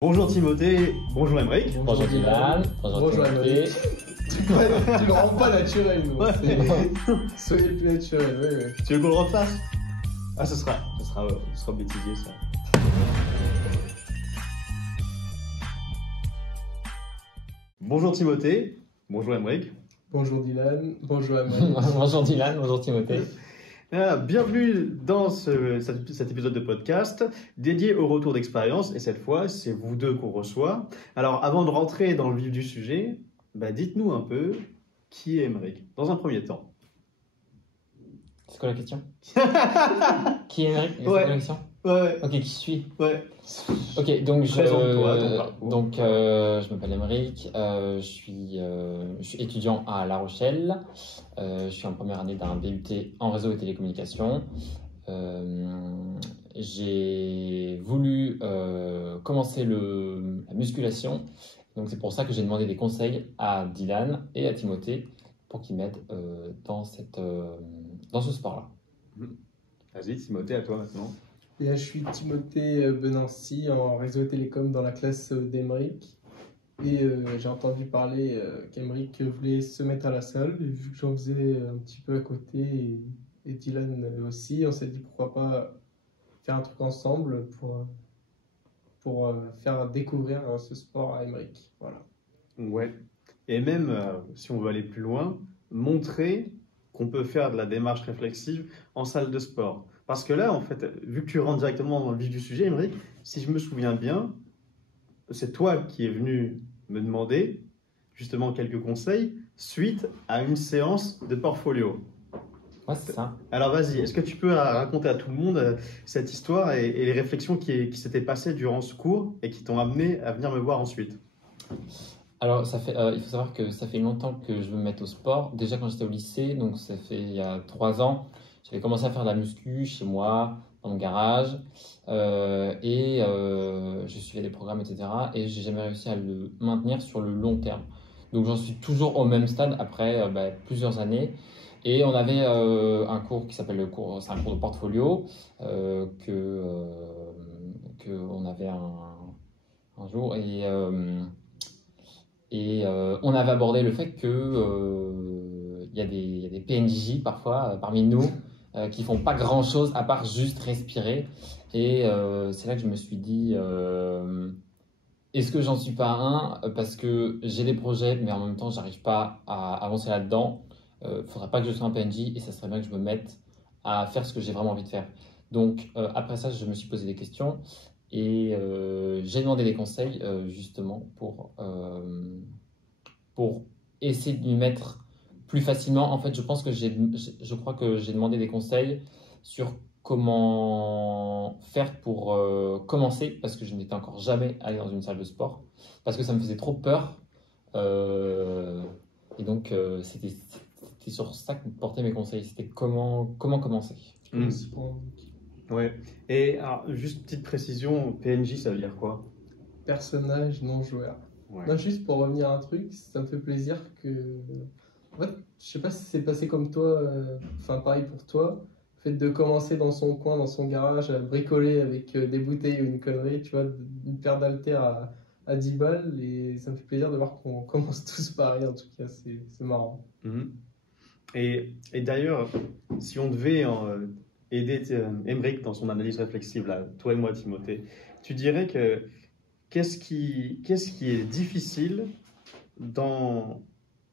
Bonjour Timothée, bonjour Aymeric. Bonjour Dylan, bonjour Aymeric. Tu le rends pas naturel, nous. Ouais. Soyez le plus naturel, ouais. Tu veux qu'on le refasse? Ah, ce sera bêtisier ça. Bonjour Timothée, bonjour Aymeric. Bonjour Dylan, bonjour Aymeric. Bonjour Dylan, bonjour Timothée. Bienvenue dans cet épisode de podcast dédié au retour d'expérience, et cette fois c'est vous deux qu'on reçoit. Alors avant de rentrer dans le vif du sujet, dites-nous un peu qui est Aymeric dans un premier temps. C'est quoi la question? Qui est Aymeric? C'est Ouais. quoi la question? Ouais. Ok, qui suis? Ouais. Ok, donc Présente-toi, ton parcours. je m'appelle Aymeric, je suis étudiant à La Rochelle, je suis en première année d'un BUT en réseau et télécommunications. J'ai voulu commencer la musculation, donc c'est pour ça que j'ai demandé des conseils à Dylan et à Timothée pour qu'ils m'aident dans ce sport-là. Vas-y Timothée, à toi maintenant. Et là, je suis Timothée Benancy en réseau télécom dans la classe d'Aymeric. Et j'ai entendu parler qu'Aymeric voulait se mettre à la salle. Et vu que j'en faisais un petit peu à côté, et Dylan aussi, on s'est dit pourquoi pas faire un truc ensemble pour faire découvrir ce sport à Aymeric. Voilà. Ouais. Et même, si on veut aller plus loin, montrer qu'on peut faire de la démarche réflexive en salle de sport. Parce que là, en fait, vu que tu rentres directement dans le vif du sujet, Aymeric, si je me souviens bien, c'est toi qui es venu me demander justement quelques conseils suite à une séance de portfolio. Ouais, c'est ça. Alors vas-y, est-ce que tu peux raconter à tout le monde cette histoire et les réflexions qui s'étaient passées durant ce cours et qui t'ont amené à venir me voir ensuite? Alors, il faut savoir que ça fait longtemps que je veux me mettre au sport. Déjà quand j'étais au lycée, donc ça fait il y a 3 ans, j'avais commencé à faire de la muscu chez moi, dans mon garage, je suivais des programmes, etc. Et j'ai jamais réussi à le maintenir sur le long terme. Donc j'en suis toujours au même stade après plusieurs années. Et on avait un cours qui s'appelle c'est un cours de portfolio que on avait un jour on avait abordé le fait que y a des PNJ parfois parmi nous qui font pas grand chose à part juste respirer. Et c'est là que je me suis dit est-ce que j'en suis pas un parce que j'ai des projets mais en même temps j'arrive pas à avancer là-dedans. Faudrait pas que je sois un PNJ et ça serait bien que je me mette à faire ce que j'ai vraiment envie de faire. Donc après ça je me suis posé des questions. Et j'ai demandé des conseils justement pour essayer de m'y mettre plus facilement. En fait, je crois que j'ai demandé des conseils sur comment faire pour commencer, parce que je n'étais encore jamais allé dans une salle de sport, parce que ça me faisait trop peur. Et donc, c'était sur ça que portaient mes conseils. C'était comment commencer. Ouais. Et alors, juste petite précision, PNJ, ça veut dire quoi? Personnage non joueur. Ouais. Non, juste pour revenir à un truc, ça me fait plaisir que. En fait, je sais pas si c'est passé comme toi, enfin pareil pour toi, le fait de commencer dans son coin, dans son garage, à bricoler avec des bouteilles ou une connerie, tu vois, une paire d'haltères à 10 balles, et ça me fait plaisir de voir qu'on commence tous pareil, en tout cas, c'est marrant. Mhm. Et d'ailleurs, si on devait aider Aymeric dans son analyse réflexive, là, toi et moi, Timothée, tu dirais que qu'est-ce qui est difficile dans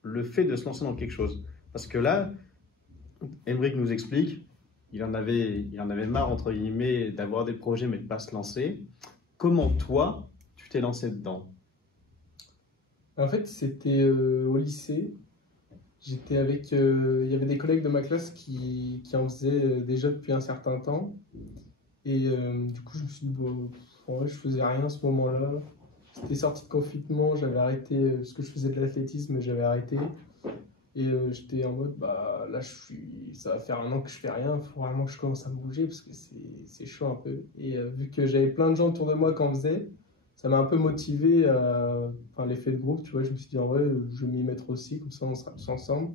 le fait de se lancer dans quelque chose? Parce que là, Aymeric nous explique, il en avait marre, entre guillemets, d'avoir des projets mais de ne pas se lancer. Comment toi, tu t'es lancé dedans? En fait, c'était au lycée. J'étais avec. Il y avait des collègues de ma classe qui en faisaient déjà depuis un certain temps. Et du coup, je me suis dit, bon, en vrai, je faisais rien à ce moment-là. C'était sorti de confinement, j'avais arrêté, parce que je faisais de l'athlétisme, j'avais arrêté. Et j'étais en mode, là, ça va faire 1 an que je fais rien, il faut vraiment que je commence à me bouger, parce que c'est chaud un peu. Et vu que j'avais plein de gens autour de moi qui en faisaient, ça m'a un peu motivé par l'effet de groupe, tu vois. Je me suis dit, en vrai, je vais m'y mettre aussi, comme ça on sera tous ensemble.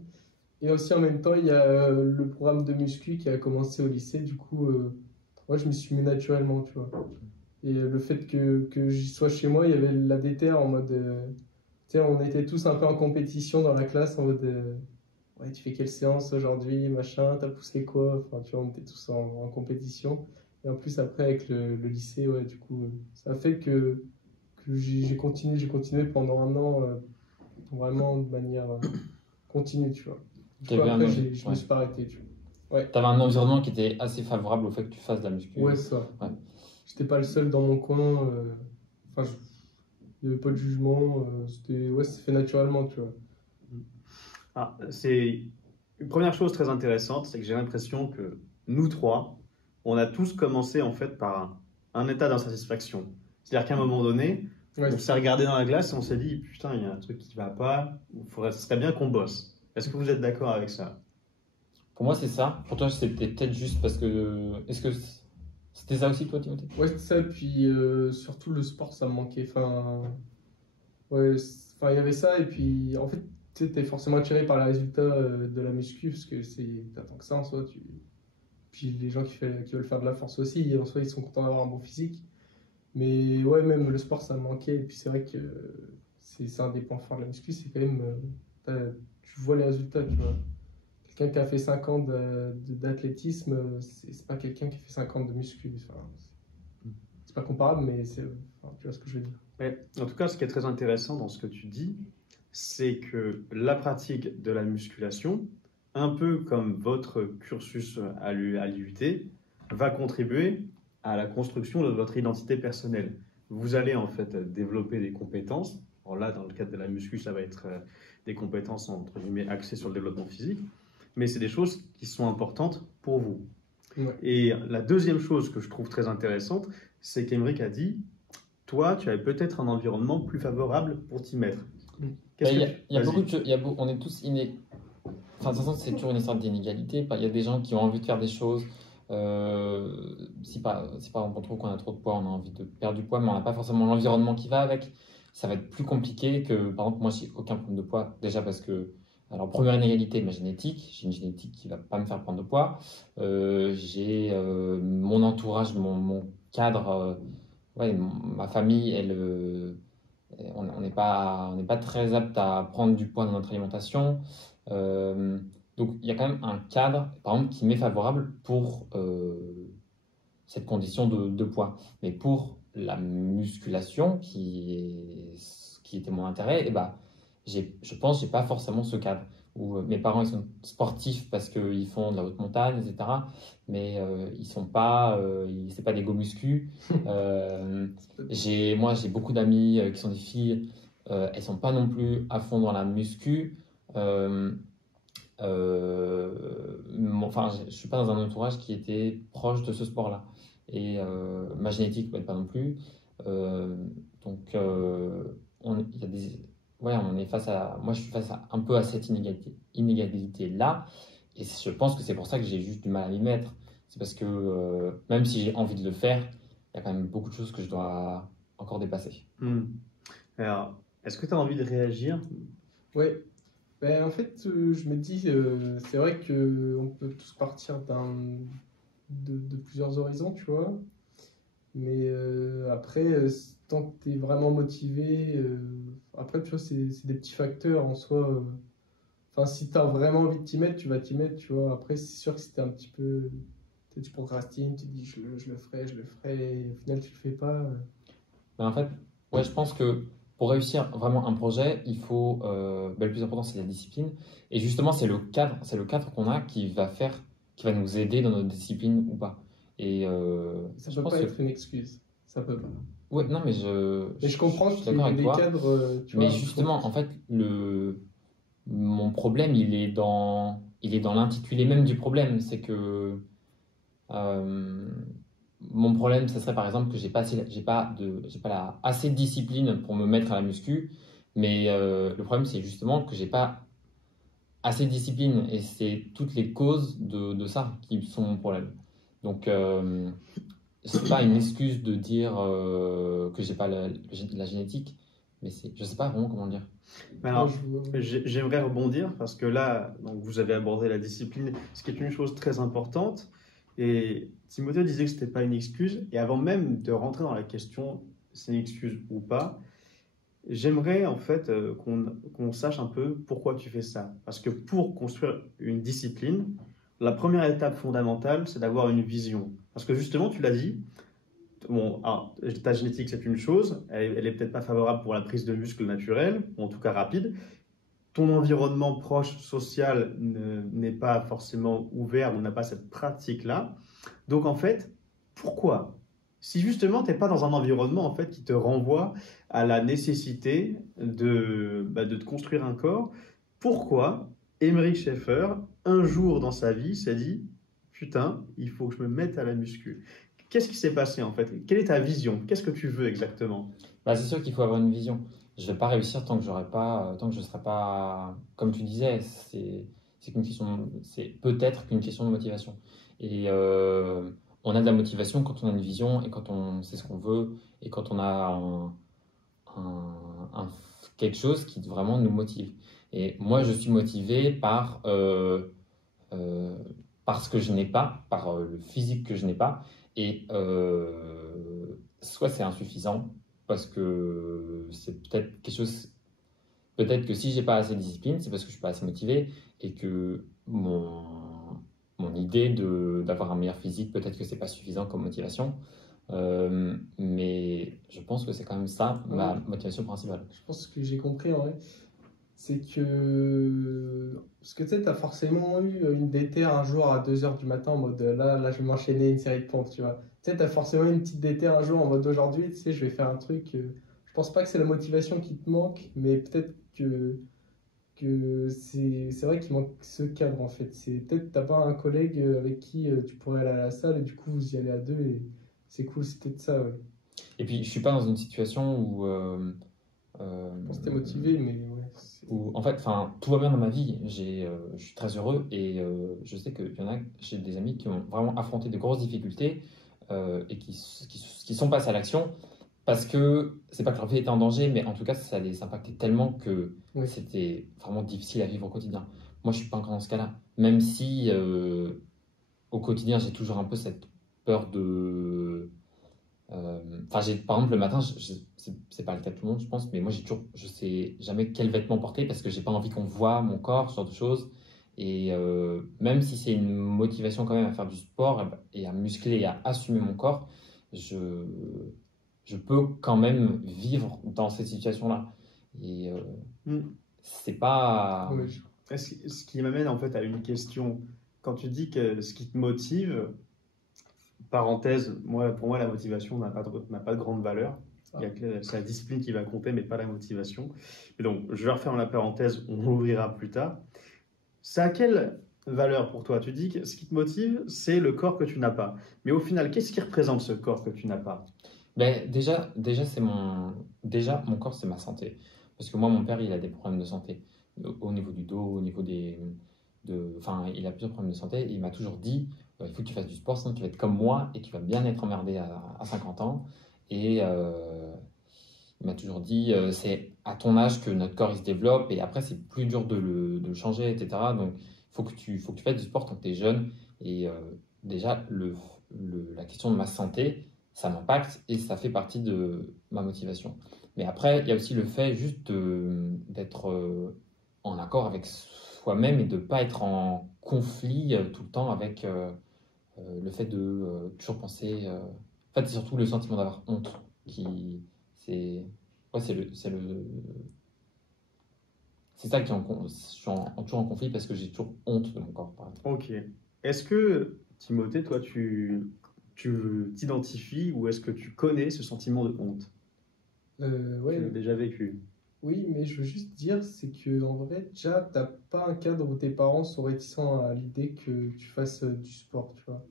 Et aussi en même temps, il y a le programme de muscu qui a commencé au lycée, du coup, moi je me suis mis naturellement, tu vois. Et le fait que j'y sois chez moi, il y avait la déter en mode. Tu sais, on était tous un peu en compétition dans la classe en mode. Ouais, tu fais quelle séance aujourd'hui, machin, t'as poussé quoi? Enfin, tu vois, on était tous en compétition. Et en plus, après, avec le lycée, ouais, du coup, ça a fait que j'ai continué pendant un an, vraiment de manière continue, tu vois. Du coup, T'avais un, après, je me ouais. suis pas arrêté, tu vois. Ouais, T'avais un environnement qui était assez favorable au fait que tu fasses de la muscu. ouais, ça. Ouais. J'étais pas le seul dans mon coin. Enfin, il n'y avait pas de jugement. Ouais, c'est fait naturellement, tu vois. Ah, c'est une première chose très intéressante, c'est que j'ai l'impression que nous trois, on a tous commencé en fait par un état d'insatisfaction. C'est-à-dire qu'à un moment donné, Ouais, on s'est regardé dans la glace et on s'est dit, putain, il y a un truc qui va pas, ce serait bien qu'on bosse. Est-ce que vous êtes d'accord avec ça? Pour moi, c'est ça. Pour toi, c'était peut-être juste parce que. Est-ce que c'était ça aussi, toi, Timothée? ouais, c'est ça. Et puis, surtout, le sport, ça me manquait. Enfin, ouais, enfin, il y avait ça. Et puis, en fait, tu sais, t'es forcément attiré par les résultats de la muscu parce que t'attends que ça en soi. Puis, les gens qui veulent faire de la force aussi, en soi, ils sont contents d'avoir un bon physique. Mais ouais, même le sport, ça me manquait. Et puis, c'est vrai que c'est un des points forts de la muscu. C'est quand même. Tu vois les résultats, tu vois. Quelqu'un qui a fait 5 ans d'athlétisme, c'est pas quelqu'un qui a fait 5 ans de muscu. Enfin, c'est pas comparable, mais enfin, tu vois ce que je veux dire. Ouais. En tout cas, ce qui est très intéressant dans ce que tu dis, c'est que la pratique de la musculation, un peu comme votre cursus à l'IUT, va contribuer à la construction de votre identité personnelle. Vous allez en fait développer des compétences. Alors là, dans le cadre de la muscu, ça va être des compétences entre guillemets axées sur le développement physique, mais c'est des choses qui sont importantes pour vous. Ouais. Et la deuxième chose que je trouve très intéressante, c'est qu'Emeric a dit, toi, tu avais peut-être un environnement plus favorable pour t'y mettre. Qu'est-ce que Il y a Vas-y. beaucoup de choses. On est tous innés. Enfin, de toute façon, c'est toujours une histoire d'inégalité. Il y a des gens qui ont envie de faire des choses. Si par exemple on trouve qu'on a trop de poids, on a envie de perdre du poids, mais on n'a pas forcément l'environnement qui va avec. Ça va être plus compliqué que, par exemple, moi, j'ai aucun problème de poids. Déjà parce que, alors, première inégalité, ma génétique. J'ai une génétique qui va pas me faire prendre de poids. J'ai mon entourage, mon cadre, ouais, ma famille, on n'est pas très apte à prendre du poids dans notre alimentation. Euh, donc il y a quand même un cadre, par exemple, qui m'est favorable pour cette condition de poids. Mais pour la musculation, qui était mon intérêt, eh ben, je pense que je n'ai pas forcément ce cadre. Où mes parents ils sont sportifs parce qu'ils font de la haute montagne, etc. Mais ils sont pas, c'est pas des go muscu. Moi, j'ai beaucoup d'amis qui sont des filles, elles sont pas non plus à fond dans la muscu. Euh, enfin, je suis pas dans un entourage qui était proche de ce sport-là. Et ma génétique peut-être pas non plus. Euh, donc, il y a ouais, on est moi, je suis face à, un peu à cette inégalité-là. Et je pense que c'est pour ça que j'ai juste du mal à m'y mettre. C'est parce que même si j'ai envie de le faire, il y a quand même beaucoup de choses que je dois encore dépasser. Alors, est-ce que tu as envie de réagir? Ouais. Ben, en fait, je me dis, c'est vrai qu'on peut tous partir de plusieurs horizons, tu vois. Mais après, tant que tu es vraiment motivé, après, tu vois, c'est des petits facteurs en soi. Enfin, si tu as vraiment envie de t'y mettre, tu vas t'y mettre, tu vois. Après, c'est sûr que si tu es un petit peu. Tu procrastines, tu te dis je le ferai, et au final, tu le fais pas. Mais en fait, ouais, je pense que pour réussir vraiment un projet, il faut. Le plus important, c'est la discipline. Et justement, c'est le cadre qu'on a qui va nous aider dans notre discipline ou pas. Et Ça je peut pense pas que. être une excuse. Ça peut pas. Ouais, non, mais Mais je comprends je suis qu'il y d'accord ait avec des toi. cadres, tu Mais vois. justement, en fait, mon problème, il est dans l'intitulé même du problème. C'est que euh, mon problème, ce serait par exemple que j'ai pas assez de discipline pour me mettre à la muscu. Mais le problème, c'est justement que j'ai pas assez de discipline et c'est toutes les causes de ça qui sont mon problème. Donc, c'est pas une excuse de dire que j'ai pas la génétique, mais je sais pas vraiment comment le dire. Alors, j'aimerais rebondir parce que là, donc, vous avez abordé la discipline, ce qui est une chose très importante. Et Timothée disait que ce n'était pas une excuse. Et avant même de rentrer dans la question, c'est une excuse ou pas, j'aimerais en fait qu'on sache un peu pourquoi tu fais ça. Parce que pour construire une discipline, la première étape fondamentale, c'est d'avoir une vision. Parce que justement, tu l'as dit, bon, alors, ta génétique, c'est une chose, elle est peut-être pas favorable pour la prise de muscle naturel, ou en tout cas rapide. Ton environnement proche, social, n'est pas forcément ouvert, on n'a pas cette pratique-là. Donc en fait, pourquoi? Si justement tu n'es pas dans un environnement en fait qui te renvoie à la nécessité de te construire un corps, pourquoi Émeric Scheffer, un jour dans sa vie, s'est dit putain, il faut que je me mette à la muscu. Qu'est-ce qui s'est passé en fait? Quelle est ta vision? Qu'est-ce que tu veux exactement? Bah, c'est sûr qu'il faut avoir une vision. Je vais pas réussir tant que je serai pas, comme tu disais, c'est peut-être qu'une question de motivation. Et on a de la motivation quand on a une vision et quand on sait ce qu'on veut et quand on a quelque chose qui vraiment nous motive. Et moi, je suis motivé par ce que je n'ai pas, par le physique que je n'ai pas. Et soit c'est insuffisant, parce que c'est peut-être quelque chose. Peut-être que si j'ai pas assez de discipline, c'est parce que je suis pas assez motivé et que mon idée d'avoir un meilleur physique, peut-être que c'est pas suffisant comme motivation. Mais je pense que c'est quand même ça ma motivation principale. Je pense que j'ai compris en vrai. C'est que. Parce que tu sais, t'as forcément eu une déterre un jour à 2 h du matin en mode là, je vais m'enchaîner une série de pompes, tu vois. Tu sais, t'as forcément une petite déterre un jour en mode aujourd'hui, tu sais, je vais faire un truc. Je pense pas que c'est la motivation qui te manque, mais peut-être que c'est vrai qu'il manque ce cadre en fait. C'est peut-être t'as pas un collègue avec qui tu pourrais aller à la salle et du coup vous y allez à deux et c'est cool, c'est peut-être ça, ouais. Et puis je suis pas dans une situation où Je pense que t'es motivé, mais ouais. où en fait, enfin, tout va bien dans ma vie. Je suis très heureux et je sais qu'il y en a, j'ai des amis qui ont vraiment affronté de grosses difficultés et qui sont passés à l'action parce que c'est pas que leur vie était en danger, mais en tout cas, ça les impactait tellement que Oui. c'était vraiment difficile à vivre au quotidien. Moi, je suis pas encore dans ce cas-là, même si au quotidien, j'ai toujours un peu cette peur de enfin, par exemple, le matin, c'est pas le cas de tout le monde, je pense, mais moi, je sais jamais quel vêtement porter parce que j'ai pas envie qu'on voit mon corps, ce genre de choses. Et même si c'est une motivation quand même à faire du sport et à muscler et à assumer mon corps, je, je peux quand même vivre dans cette situation-là. Et c'est pas. Ouais, Ce qui m'amène en fait à une question. Quand tu dis que ce qui te motive, parenthèse, pour moi, la motivation n'a pas de grande valeur. C'est la discipline qui va compter, mais pas la motivation. Et donc, je vais refermer la parenthèse, on l'ouvrira plus tard. Ça a quelle valeur pour toi? Tu dis que ce qui te motive, c'est le corps que tu n'as pas. Mais au final, qu'est-ce qui représente ce corps que tu n'as pas? Ben, déjà, mon corps, c'est ma santé. Parce que moi, mon père, il a des problèmes de santé. Au niveau du dos, au niveau enfin, il a plusieurs problèmes de santé. Et il m'a toujours dit, il faut que tu fasses du sport, sinon tu vas être comme moi et tu vas bien être emmerdé à 50 ans. Et il m'a toujours dit, c'est à ton âge que notre corps il se développe et après, c'est plus dur de le changer, etc. Donc, il faut que tu fasses du sport quand tu es jeune. Et déjà, la question de ma santé, ça m'impacte et ça fait partie de ma motivation. Mais après, il y a aussi le fait juste d'être en accord avec soi-même et de ne pas être en conflit tout le temps avec le fait de toujours penser. En fait, c'est surtout le sentiment d'avoir honte qui. C'est. Ouais, c'est ça qui je suis toujours en conflit parce que j'ai toujours honte de mon corps, par exemple. Ok. Est-ce que, Timothée, toi, tu t'identifies ou est-ce que tu connais ce sentiment de honte? ouais, Tu l'as déjà vécu? oui, mais je veux juste dire, c'est que en vrai, déjà, t'as pas un cadre où tes parents sont réticents à l'idée que tu fasses du sport, tu vois.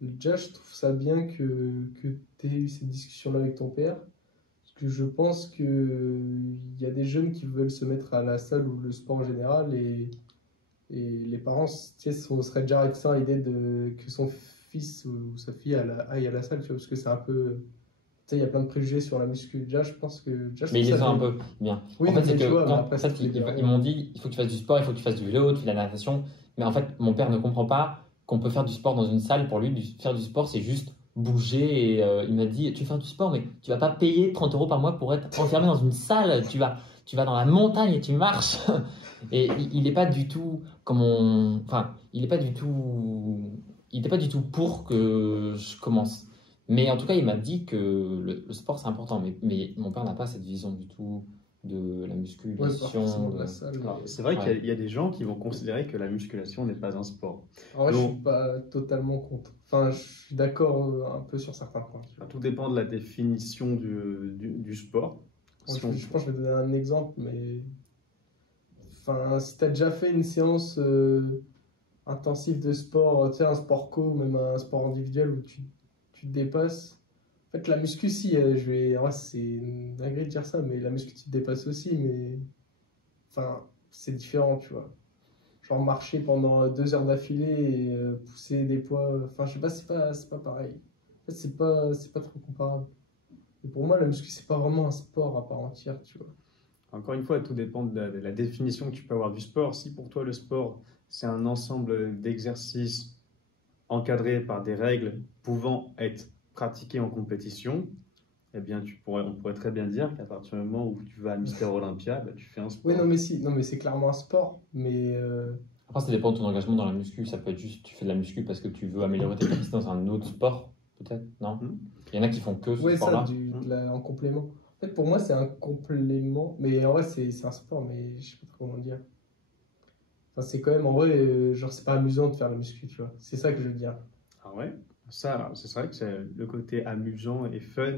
Déjà, je trouve ça bien que tu aies eu cette discussion-là avec ton père, parce que je pense que il y a des jeunes qui veulent se mettre à la salle ou le sport en général, et les parents, tu sais, seraient déjà réticents à l'idée que son fils ou sa fille aille à la salle, tu vois, parce que c'est un peu. Tu sais, il y a plein de préjugés sur la muscu. Déjà, je pense que. Déjà, je Mais trouve ils les ça ont un bien. peu bien. Oui, En fait, mais c'est tu que vois, mais quand après, en fait, ils m'ont dit il faut que tu fasses du sport, il faut que tu fasses du vélo, tu fais de la natation. Mais en fait, mon père ne comprend pas qu'on peut faire du sport dans une salle. Pour lui, faire du sport, c'est juste bouger. Et il m'a dit, tu veux faire du sport, mais tu vas pas payer 30 € par mois pour être enfermé dans une salle. Tu vas dans la montagne et tu marches. Et il n'est pas du tout enfin, il n'est pas du tout, il n'est pas du tout pour que je commence. Mais en tout cas, il m'a dit que le sport c'est important. Mais mon père n'a pas cette vision du tout de la Ouais, pas musculation. forcément de la salle. Alors, Mais... c'est vrai Ouais. qu'il y a des gens qui vont considérer que la musculation n'est pas un sport. En vrai, je Donc, suis pas totalement contre. Enfin, je suis d'accord un peu sur certains points. tout dépend de la définition du sport. Bon, Si on- je pense que je vais donner un exemple, mais enfin, si tu as déjà fait une séance intensive de sport, tu sais, un sport co, même un sport individuel où tu te dépasses. En fait, la muscu, si, c'est une dinguerie de dire ça, mais la muscu, tu te dépasses aussi, mais enfin, c'est différent, tu vois. Genre marcher pendant 2 heures d'affilée et pousser des poids, enfin, je sais pas, c'est pas pareil. En fait, c'est pas trop comparable. Et pour moi, la muscu, c'est pas vraiment un sport à part entière, tu vois. Encore une fois, tout dépend de la définition que tu peux avoir du sport. Si pour toi le sport, c'est un ensemble d'exercices encadrés par des règles pouvant être pratiqués en compétition, eh bien, on pourrait très bien dire qu'à partir du moment où tu vas à Mister Olympia, bah, tu fais un Oui, sport. non, mais si, non, mais c'est clairement un sport, mais Après, ça dépend de ton engagement dans la muscu. Ça peut être juste, tu fais de la muscu parce que tu veux améliorer tes capacités dans un autre sport, peut-être, non? Hmm. Il y en a qui font que ce ouais, ça, sport-là. en complément. En fait, pour moi, c'est un complément, mais en vrai, c'est un sport, mais je sais pas trop comment dire. Enfin, c'est quand même, en vrai, genre, c'est pas amusant de faire la muscu, tu vois. C'est ça que je veux dire. Ah ouais, ça, c'est vrai que c'est le côté amusant et fun,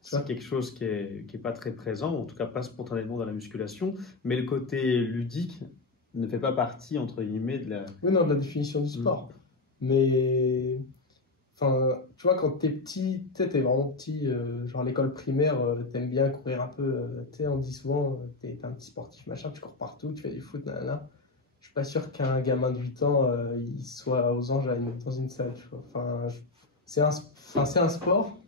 c'est Ça. quelque chose qui est pas très présent, en tout cas pas spontanément dans la musculation, mais le côté ludique ne fait pas partie, entre guillemets, de la... Oui, non, de la définition du sport. Mais, enfin, tu vois, quand t'es petit, tu sais, t'es vraiment petit, genre à l'école primaire, t'aimes bien courir un peu, tu sais, on dit souvent, t'es un petit sportif, machin, tu cours partout, tu fais du foot, nanana. Je suis pas sûr qu'un gamin de 8 ans, il soit aux anges dans une salle, tu vois. Enfin, c'est un sport,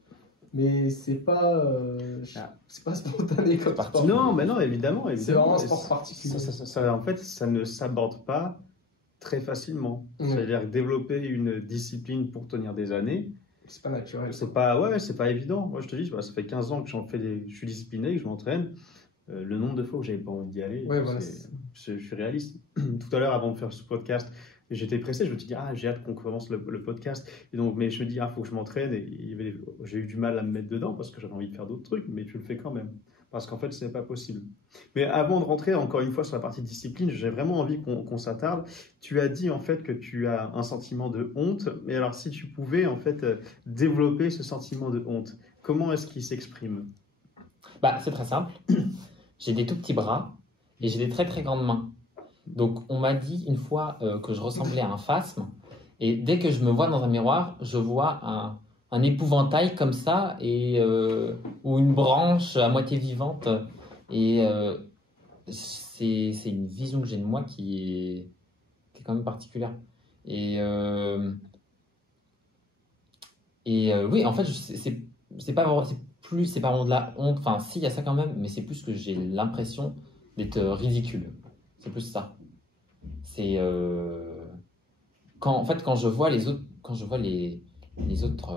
mais Ah. c'est pas spontané comme sport. Non, mais non, évidemment, C'est évidemment. vraiment un Et sport particulier. en fait, ça ne s'aborde pas très facilement. Ouais. C'est-à-dire que développer une discipline pour tenir des années, C'est pas naturel. c'est pas, ouais, c'est pas évident. Moi, je te dis, ça fait 15 ans que je suis discipliné, que je m'entraîne. Le nombre de fois où j'avais pas envie d'y aller, Ouais, voilà. je suis réaliste. Tout à l'heure, avant de faire ce podcast, j'étais pressé. Je me suis dit, j'ai hâte qu'on commence le podcast. Et donc, mais je me dis, faut que je m'entraîne. Et j'ai eu du mal à me mettre dedans parce que j'avais envie de faire d'autres trucs, mais tu le fais quand même. Parce qu'en fait, ce n'est pas possible. Mais avant de rentrer encore une fois sur la partie discipline, j'ai vraiment envie qu'on s'attarde. Tu as dit en fait que tu as un sentiment de honte. Mais alors, si tu pouvais en fait développer ce sentiment de honte, comment est-ce qu'il s'exprime? Bah, c'est très simple. J'ai des tout petits bras et j'ai des très très grandes mains. Donc, on m'a dit une fois que je ressemblais à un phasme. Et dès que je me vois dans un miroir, je vois un épouvantail comme ça ou une branche à moitié vivante. Et c'est une vision que j'ai de moi qui est quand même particulière. Oui, en fait, c'est pas vraiment, c'est pas vraiment de la honte. Enfin, si, il y a ça quand même, mais c'est plus que j'ai l'impression d'être ridicule. C'est plus ça. C'est en fait, quand je vois les autres, les autres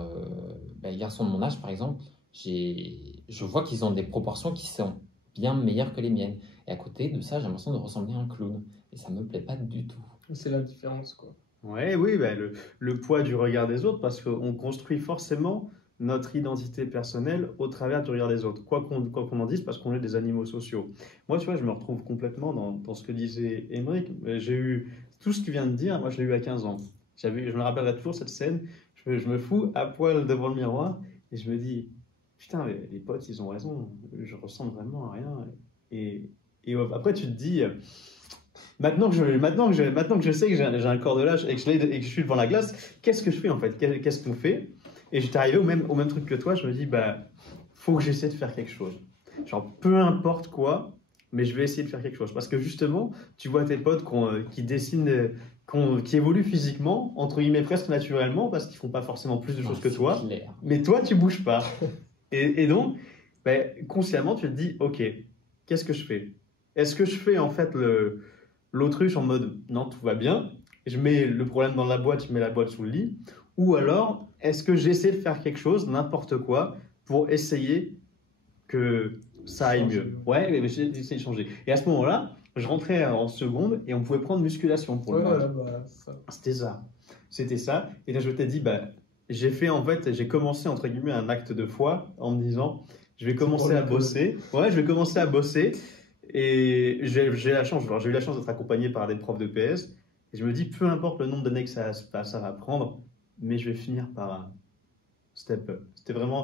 les garçons de mon âge, par exemple, je vois qu'ils ont des proportions qui sont bien meilleures que les miennes. Et à côté de ça, j'ai l'impression de ressembler à un clown. Et ça me plaît pas du tout. C'est la différence, quoi. Ouais, oui, le poids du regard des autres, parce qu'on construit forcément notre identité personnelle au travers du regard des autres. Quoi qu'on en dise, parce qu'on est des animaux sociaux. Moi, tu vois, je me retrouve complètement dans ce que disait Émeric. J'ai eu tout ce qu'il vient de dire, moi je l'ai eu à 15 ans. Je me rappellerai toujours cette scène, je me fous à poil devant le miroir, et je me dis, putain, les potes, ils ont raison, je ressemble vraiment à rien. Et après, tu te dis... Maintenant que je sais que j'ai un corps de lâche et que je suis devant la glace, qu'est-ce que je fais en fait? Qu'est-ce qu'on fait? Et j'étais arrivé au même truc que toi, je me dis, faut que j'essaie de faire quelque chose. Genre, peu importe quoi, mais je vais essayer de faire quelque chose. Parce que justement, tu vois tes potes qui dessinent, qui évoluent physiquement, entre guillemets presque naturellement, parce qu'ils font pas forcément plus de choses que toi. Clair. Mais toi, tu bouges pas. Et donc, consciemment, tu te dis, ok, qu'est-ce que je fais? Est-ce que je fais en fait l'autruche en mode non, tout va bien, je mets le problème dans la boîte, je mets la boîte sous le lit, ou alors est-ce que j'essaie de faire quelque chose, n'importe quoi, pour essayer que ça aille Changer, mieux. Ouais, mais j'ai essayé de changer. Et à ce moment-là, je rentrais en seconde et on pouvait prendre musculation pour le Ouais, match. bah, ça. C'était ça. C'était ça. Et là, je t'ai dit, bah, j'ai commencé, entre guillemets, un acte de foi en me disant, je vais commencer à bosser. Ouais, je vais commencer à bosser. Et j'ai la chance, alors j'ai eu la chance d'être accompagné par des profs de PS. Et je me dis, peu importe le nombre d'années que ça va prendre, mais je vais finir par step up.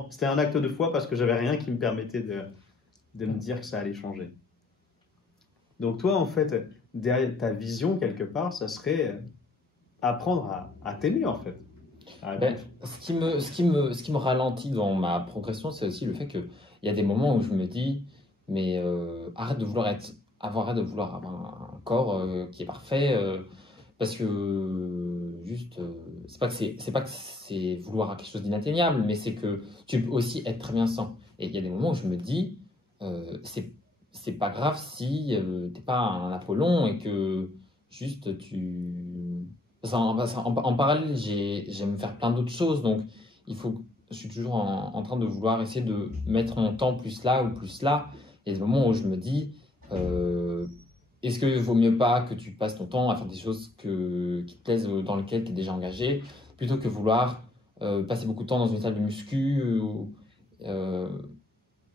C'était un acte de foi parce que j'avais rien qui me permettait de me dire que ça allait changer. Donc toi, en fait, derrière ta vision, quelque part, ça serait apprendre à t'aimer, en fait. Ben, ce qui me ralentit dans ma progression, c'est aussi le fait qu'il y a des moments où je me dis, mais arrête de vouloir avoir un corps qui est parfait, parce que c'est pas que c'est vouloir quelque chose d'inatteignable, mais c'est que tu peux aussi être très bien sans. Et il y a des moments où je me dis, c'est pas grave si t'es pas un Apollon et que juste tu en parallèle, j'aime faire plein d'autres choses, donc je suis toujours en train de vouloir essayer de mettre mon temps plus là ou plus là. Il y a des moments où je me dis, euh, est-ce qu'il vaut mieux pas que tu passes ton temps à faire des choses qui te plaisent, dans lesquelles tu es déjà engagé, plutôt que vouloir passer beaucoup de temps dans une salle de muscu euh,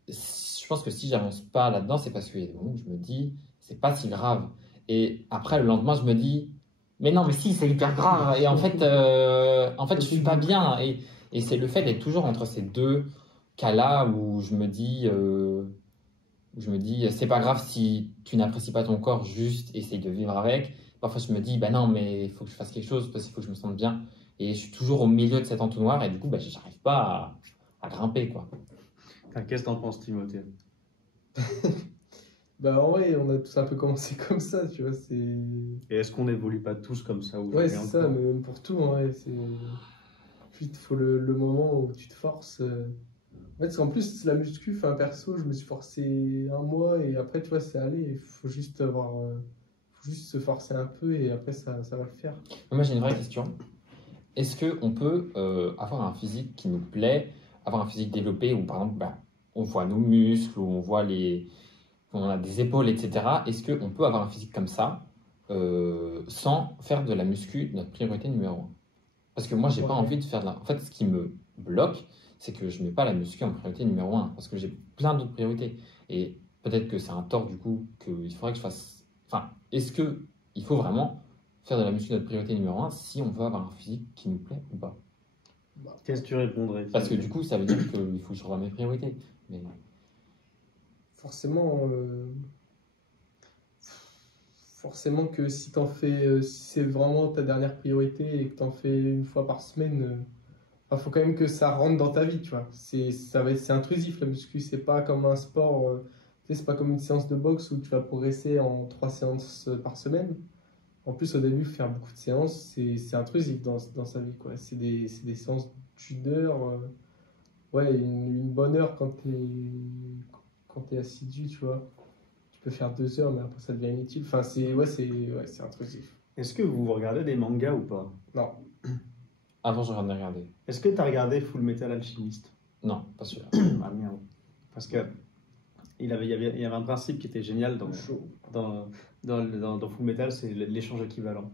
je pense que si j'avance pas là-dedans, c'est parce qu'il y a des moments où je me dis, c'est pas si grave. Et après, le lendemain, je me dis, mais non, mais si, c'est hyper grave. Et en fait, je suis pas bien. Et c'est le fait d'être toujours entre ces deux cas-là où je me dis, c'est pas grave si tu n'apprécies pas ton corps, juste essaye de vivre avec. Parfois, je me dis, bah non, mais il faut que je fasse quelque chose parce qu'il faut que je me sente bien. Et je suis toujours au milieu de cet entonnoir et du coup, bah, j'arrive pas à grimper, quoi. Qu'est-ce que t'en penses, Timothée? Bah, en vrai, on a tous un peu commencé comme ça, tu vois. Et est-ce qu'on n'évolue pas tous comme ça Ouais, aujourd'hui c'est ça, encore? mais même pour tout, en vrai. Puis, il faut le moment où tu te forces. En fait, parce qu'en plus, la muscu, enfin, perso, je me suis forcé un mois et après, tu vois, c'est allé. Il faut juste faut juste se forcer un peu et après, ça va le faire. Moi, j'ai une vraie question. Est-ce qu'on peut avoir un physique qui nous plaît, avoir un physique développé où, par exemple, bah, on voit nos muscles, où on a des épaules, etc. Est-ce qu'on peut avoir un physique comme ça sans faire de la muscu notre priorité numéro un? Parce que moi, j'ai pas Ouais. envie de faire de la... En fait, ce qui me bloque, c'est que je mets pas la muscu en priorité numéro un, parce que j'ai plein d'autres priorités. Et peut-être que c'est un tort, du coup, qu'il faudrait que je fasse... Enfin, est-ce que il faut vraiment faire de la muscu notre priorité numéro un si on veut avoir un physique qui nous plaît ou pas? Qu'est-ce que tu répondrais, Parce que Timothée? du coup, ça veut dire qu'il faut que je revoie mes priorités. Mais Forcément, forcément que si t'en fais, si c'est vraiment ta dernière priorité et que t'en fais une fois par semaine, faut quand même que ça rentre dans ta vie, tu vois. C'est intrusif la muscu, c'est pas comme un sport, tu sais, c'est pas comme une séance de boxe où tu vas progresser en 3 séances par semaine. En plus, au début, faire beaucoup de séances, c'est intrusif dans sa vie, quoi. C'est des séances d'une heure, ouais, une bonne heure quand t'es assidu, tu vois. Tu peux faire 2 heures, mais après ça devient inutile. Enfin, c'est intrusif. Est-ce que vous regardez des mangas ou pas? Non. avant, je regarder. Est-ce que tu as regardé Full Metal Alchemist? Non, pas celui-là. Ah merde. Parce que il y avait un principe qui était génial Chaud. dans Full Metal, c'est l'échange équivalent.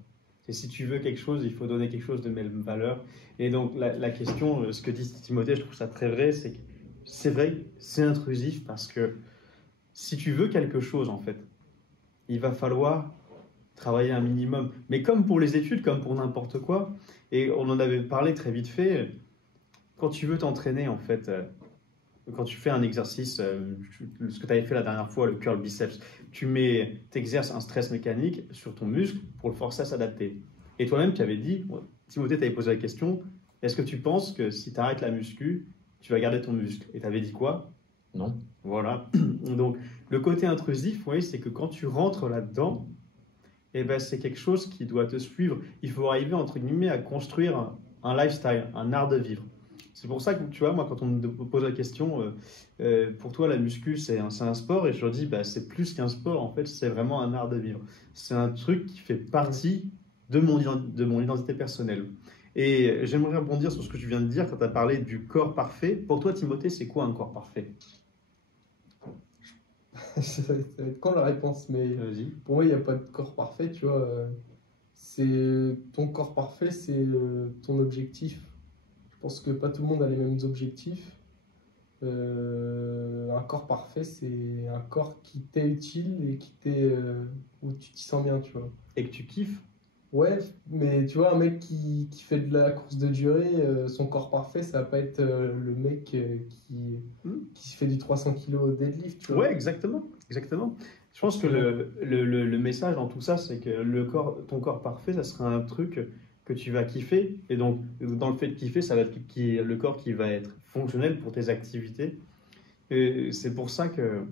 Et si tu veux quelque chose, il faut donner quelque chose de même valeur. Et donc la question, ce que dit Timothée, je trouve ça très vrai, c'est que c'est vrai, c'est intrusif parce que si tu veux quelque chose, en fait, il va falloir travailler un minimum. Mais comme pour les études, comme pour n'importe quoi, et on en avait parlé très vite fait, quand tu veux t'entraîner, en fait, quand tu fais un exercice, ce que tu avais fait la dernière fois, le curl biceps, t'exerces un stress mécanique sur ton muscle pour le forcer à s'adapter. Et toi-même, tu avais dit, Timothée t'avait posé la question, est-ce que tu penses que si tu arrêtes la muscu, tu vas garder ton muscle? Et tu avais dit quoi? Non. Voilà. Donc, le côté intrusif, oui, c'est que quand tu rentres là-dedans, eh ben, c'est quelque chose qui doit te suivre. Il faut arriver, entre guillemets, à construire un lifestyle, un art de vivre. C'est pour ça que, tu vois, moi, quand on me pose la question, pour toi, la muscu, c'est un sport, et je leur dis, bah, c'est plus qu'un sport, en fait, c'est vraiment un art de vivre. C'est un truc qui fait partie de mon identité personnelle. Et j'aimerais rebondir sur ce que tu viens de dire quand tu as parlé du corps parfait. Pour toi, Timothée, c'est quoi un corps parfait? Ça va être quand la réponse, mais Vas-y. pour moi, il n'y a pas de corps parfait, tu vois. C'est ton corps parfait, c'est ton objectif. Je pense que pas tout le monde a les mêmes objectifs. Un corps parfait, c'est un corps qui t'est utile et où tu t'y sens bien, tu vois. Et que tu kiffes? Ouais, mais tu vois, un mec qui fait de la course de durée, son corps parfait, ça va pas être le mec qui se fait du 300 kg au deadlift, tu vois. Ouais, exactement, exactement. Je pense que le message dans tout ça, c'est que ton corps parfait, ça sera un truc que tu vas kiffer. Et donc, dans le fait de kiffer, ça va être le corps qui va être fonctionnel pour tes activités. Et c'est pour ça que,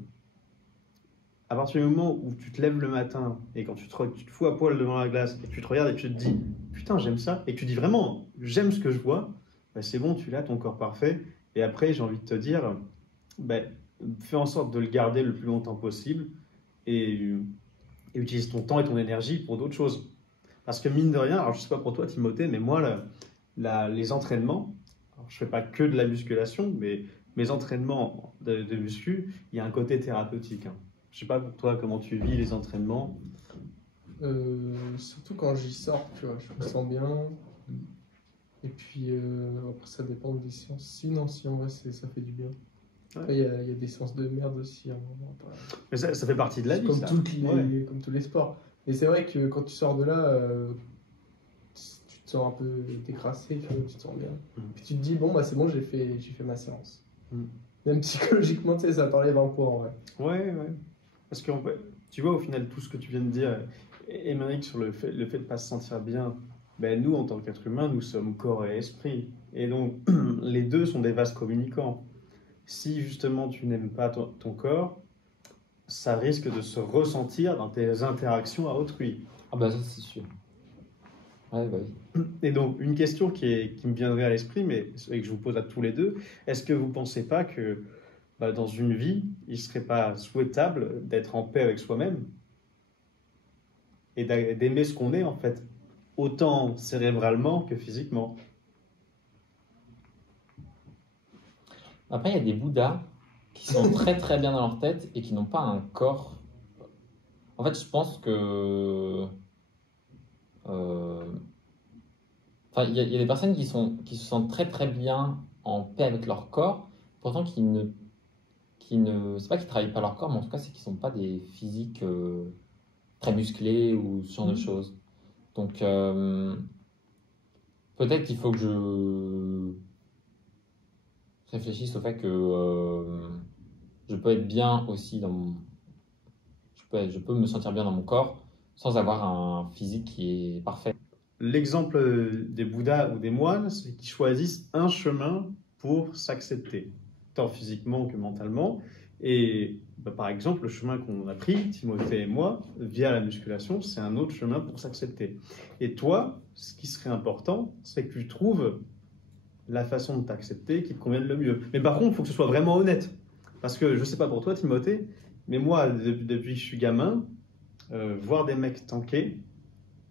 à partir du moment où tu te lèves le matin et quand tu te fous à poil devant la glace et que tu te regardes et que tu te dis putain, j'aime ça, et que tu dis vraiment j'aime ce que je vois, bah, c'est bon, tu l'as ton corps parfait. Et après, j'ai envie de te dire, bah, fais en sorte de le garder le plus longtemps possible et utilise ton temps et ton énergie pour d'autres choses. Parce que mine de rien, alors je sais pas pour toi, Timothée, mais moi, les entraînements, alors je fais pas que de la musculation, mais mes entraînements de muscu, il y a un côté thérapeutique, hein. Je sais pas pour toi comment tu vis les entraînements. Surtout quand j'y sors, tu vois, je me sens bien. Et puis après, ça dépend des séances. Sinon, si en vrai, ça fait du bien. Après, il y a des séances de merde aussi à un moment. Mais ça fait partie de la vie, Comme, ça. comme tous les sports. Et c'est vrai que quand tu sors de là, tu te sens un peu décrassé, tu te sens bien. Puis tu te dis, bon, bah c'est bon, j'ai fait ma séance. Même psychologiquement, tu sais, ça t'enlève un poids en vrai. Ouais. Parce que tu vois, au final, tout ce que tu viens de dire, Émeric, sur le fait de ne pas se sentir bien, ben, nous, en tant qu'êtres humains, nous sommes corps et esprit. Et donc, les deux sont des vases communicants. Si justement tu n'aimes pas ton corps, ça risque de se ressentir dans tes interactions à autrui. Ah bah ça c'est sûr. Ouais, bah oui. Et donc, une question qui me viendrait à l'esprit, mais et que je vous pose à tous les deux, est-ce que vous ne pensez pas que dans une vie, il ne serait pas souhaitable d'être en paix avec soi-même et d'aimer ce qu'on est en fait, autant cérébralement que physiquement? Après, il y a des Bouddhas qui sont très très bien dans leur tête et qui n'ont pas un corps. En fait, je pense que. Il y a des personnes qui se sentent très très bien en paix avec leur corps, pourtant c'est pas qu'ils travaillent pas leur corps, mais en tout cas, c'est qu'ils sont pas des physiques très musclés ou ce genre de choses. Donc, peut-être qu'il faut que je réfléchisse au fait que je peux être bien aussi je peux me sentir bien dans mon corps sans avoir un physique qui est parfait. L'exemple des Bouddhas ou des moines, c'est qu'ils choisissent un chemin pour s'accepter, tant physiquement que mentalement. Et par exemple, le chemin qu'on a pris, Timothée et moi, via la musculation, c'est un autre chemin pour s'accepter. Et toi, ce qui serait important, c'est que tu trouves la façon de t'accepter qui te convienne le mieux. Mais par contre, il faut que ce soit vraiment honnête. Parce que je ne sais pas pour toi, Timothée, mais moi, depuis que je suis gamin, voir des mecs tanker,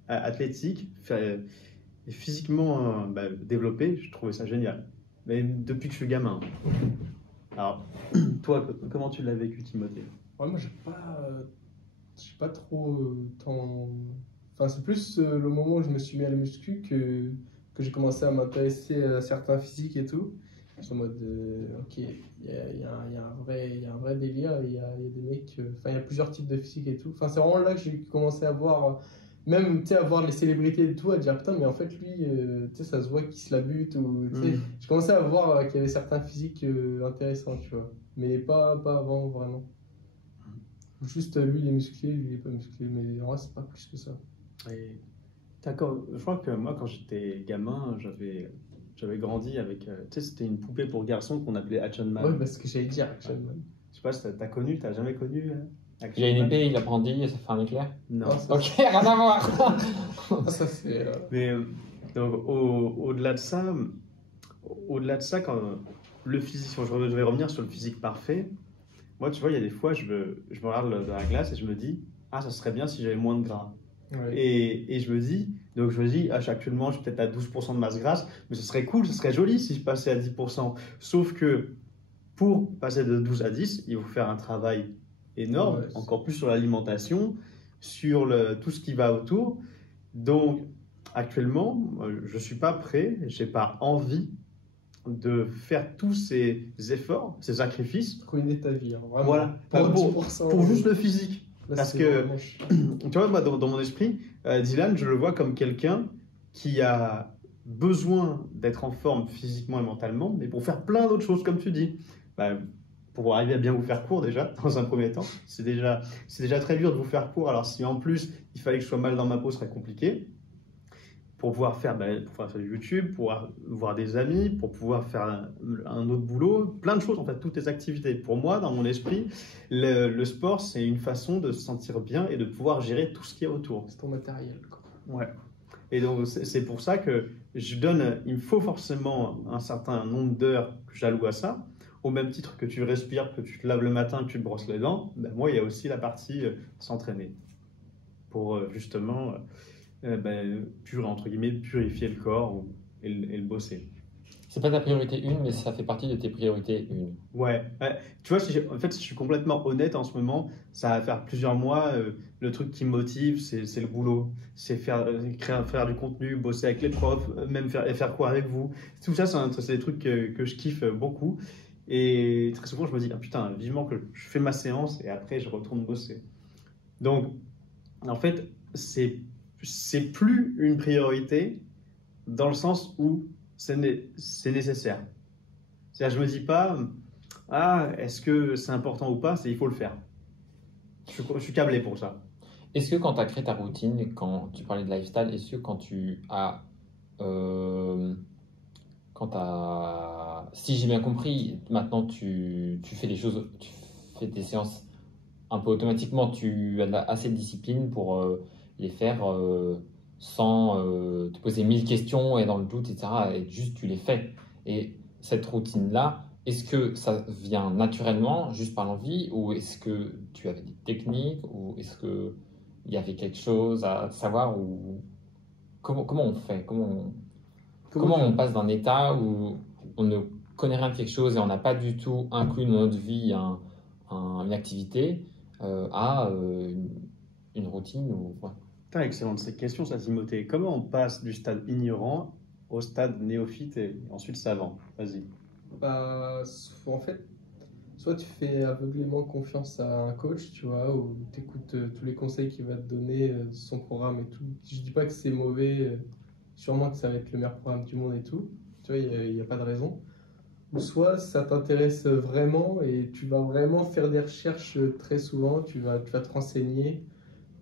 athlétiques, et physiquement développés, je trouvais ça génial. Mais depuis que je suis gamin. Alors, toi, comment tu l'as vécu, Timothée? Ouais, moi, j'ai pas trop temps. Enfin, c'est plus le moment où je me suis mis à la muscu que j'ai commencé à m'intéresser à certains physiques et tout. Je suis en mode, ok, il y a un vrai délire, il y a des mecs, enfin, il y a plusieurs types de physiques et tout. Enfin, c'est vraiment là que j'ai commencé à voir, même, tu sais, à voir les célébrités et tout, à dire, putain, mais en fait, lui, tu sais, ça se voit qu'il se la bute, ou, tu sais, j'ai commencé à voir qu'il y avait certains physiques intéressants, tu vois, mais pas avant, vraiment. Juste, lui, il est musclé, lui, il est pas musclé, mais en vrai, c'est pas plus que ça. Et d'accord, je crois que moi, quand j'étais gamin, j'avais grandi avec, tu sais, c'était une poupée pour garçons qu'on appelait Action Man. Ouais, parce que j'allais dire Action Man. Je sais pas si t'as connu, t'as jamais connu Action Il a une Man? épée, il a brandi et ça fait un éclair. Non. Ok, rien à voir. Ça, c'est. Mais donc, au-delà de ça, quand le physique, je vais revenir sur le physique parfait. Moi, tu vois, il y a des fois, je me regarde dans la glace et je me dis, ah, ça serait bien si j'avais moins de gras. Ouais. Et je me dis, Donc je me dis, actuellement, je suis peut-être à 12% de masse grasse, mais ce serait cool, ce serait joli si je passais à 10%. Sauf que pour passer de 12 à 10, il faut faire un travail énorme, Ouais. encore plus sur l'alimentation, sur tout ce qui va autour. Donc actuellement, je ne suis pas prêt, je n'ai pas envie de faire tous ces efforts, ces sacrifices. Ruiner ta vie, hein, vraiment. Voilà, Pour pour 10%, juste le physique. là, Parce c'est que, vraiment chiant. tu vois, moi, dans mon esprit, Dylan, je le vois comme quelqu'un qui a besoin d'être en forme physiquement et mentalement, mais pour faire plein d'autres choses, comme tu dis. Bah, pour arriver à bien vous faire court déjà, dans un premier temps, c'est déjà très dur de vous faire court. Alors si en plus, il fallait que je sois mal dans ma peau, ce serait compliqué. Pour pouvoir faire du YouTube, pour pouvoir voir des amis, pour pouvoir faire un autre boulot, plein de choses, en fait, toutes les activités. Pour moi, dans mon esprit, le sport, c'est une façon de se sentir bien et de pouvoir gérer tout ce qui est autour. C'est ton matériel, quoi. Ouais. Et donc, c'est pour ça que il me faut forcément un certain nombre d'heures que j'alloue à ça. Au même titre que tu respires, que tu te laves le matin, que tu te brosses les dents, ben moi, il y a aussi la partie s'entraîner pour justement entre guillemets, purifier le corps et le bosser. C'est pas ta priorité 1, mais ça fait partie de tes priorités 1. Ouais. Tu vois, en fait, si je suis complètement honnête en ce moment, ça va faire plusieurs mois. Le truc qui me motive, c'est le boulot. C'est faire du contenu, bosser avec les profs, même faire quoi avec vous. Tout ça, c'est des trucs que je kiffe beaucoup. Et très souvent, je me dis, ah putain, vivement que je fais ma séance et après, je retourne bosser. Donc, en fait, c'est plus une priorité dans le sens où c'est nécessaire. C'est-à-dire, je me dis pas, est-ce que c'est important ou pas, il faut le faire. Je suis câblé pour ça. Est-ce que quand tu as créé ta routine, quand tu parlais de lifestyle, est-ce que quand tu as... si j'ai bien compris, maintenant tu fais des choses, tu fais tes séances un peu automatiquement, tu as assez de discipline pour les faire sans te poser 1000 questions et dans le doute, etc. Et juste tu les fais. Et cette routine-là, est-ce que ça vient naturellement, juste par l'envie, ou est-ce que tu avais des techniques, ou est-ce qu'il y avait quelque chose à savoir, ou comment on fait, comment on passe d'un état où on ne connaît rien de quelque chose et on n'a pas du tout inclus dans notre vie une activité à une routine ouais. Putain, excellente cette question, ça, Timothée. Comment on passe du stade ignorant au stade néophyte et ensuite savant? Vas-y. Bah, en fait, soit tu fais aveuglément confiance à un coach, tu vois, ou tu écoutes tous les conseils qu'il va te donner, son programme et tout. Je dis pas que c'est mauvais, sûrement que ça va être le meilleur programme du monde et tout. Tu vois, il n'y a pas de raison. Ou soit ça t'intéresse vraiment et tu vas vraiment faire des recherches très souvent, tu vas te renseigner,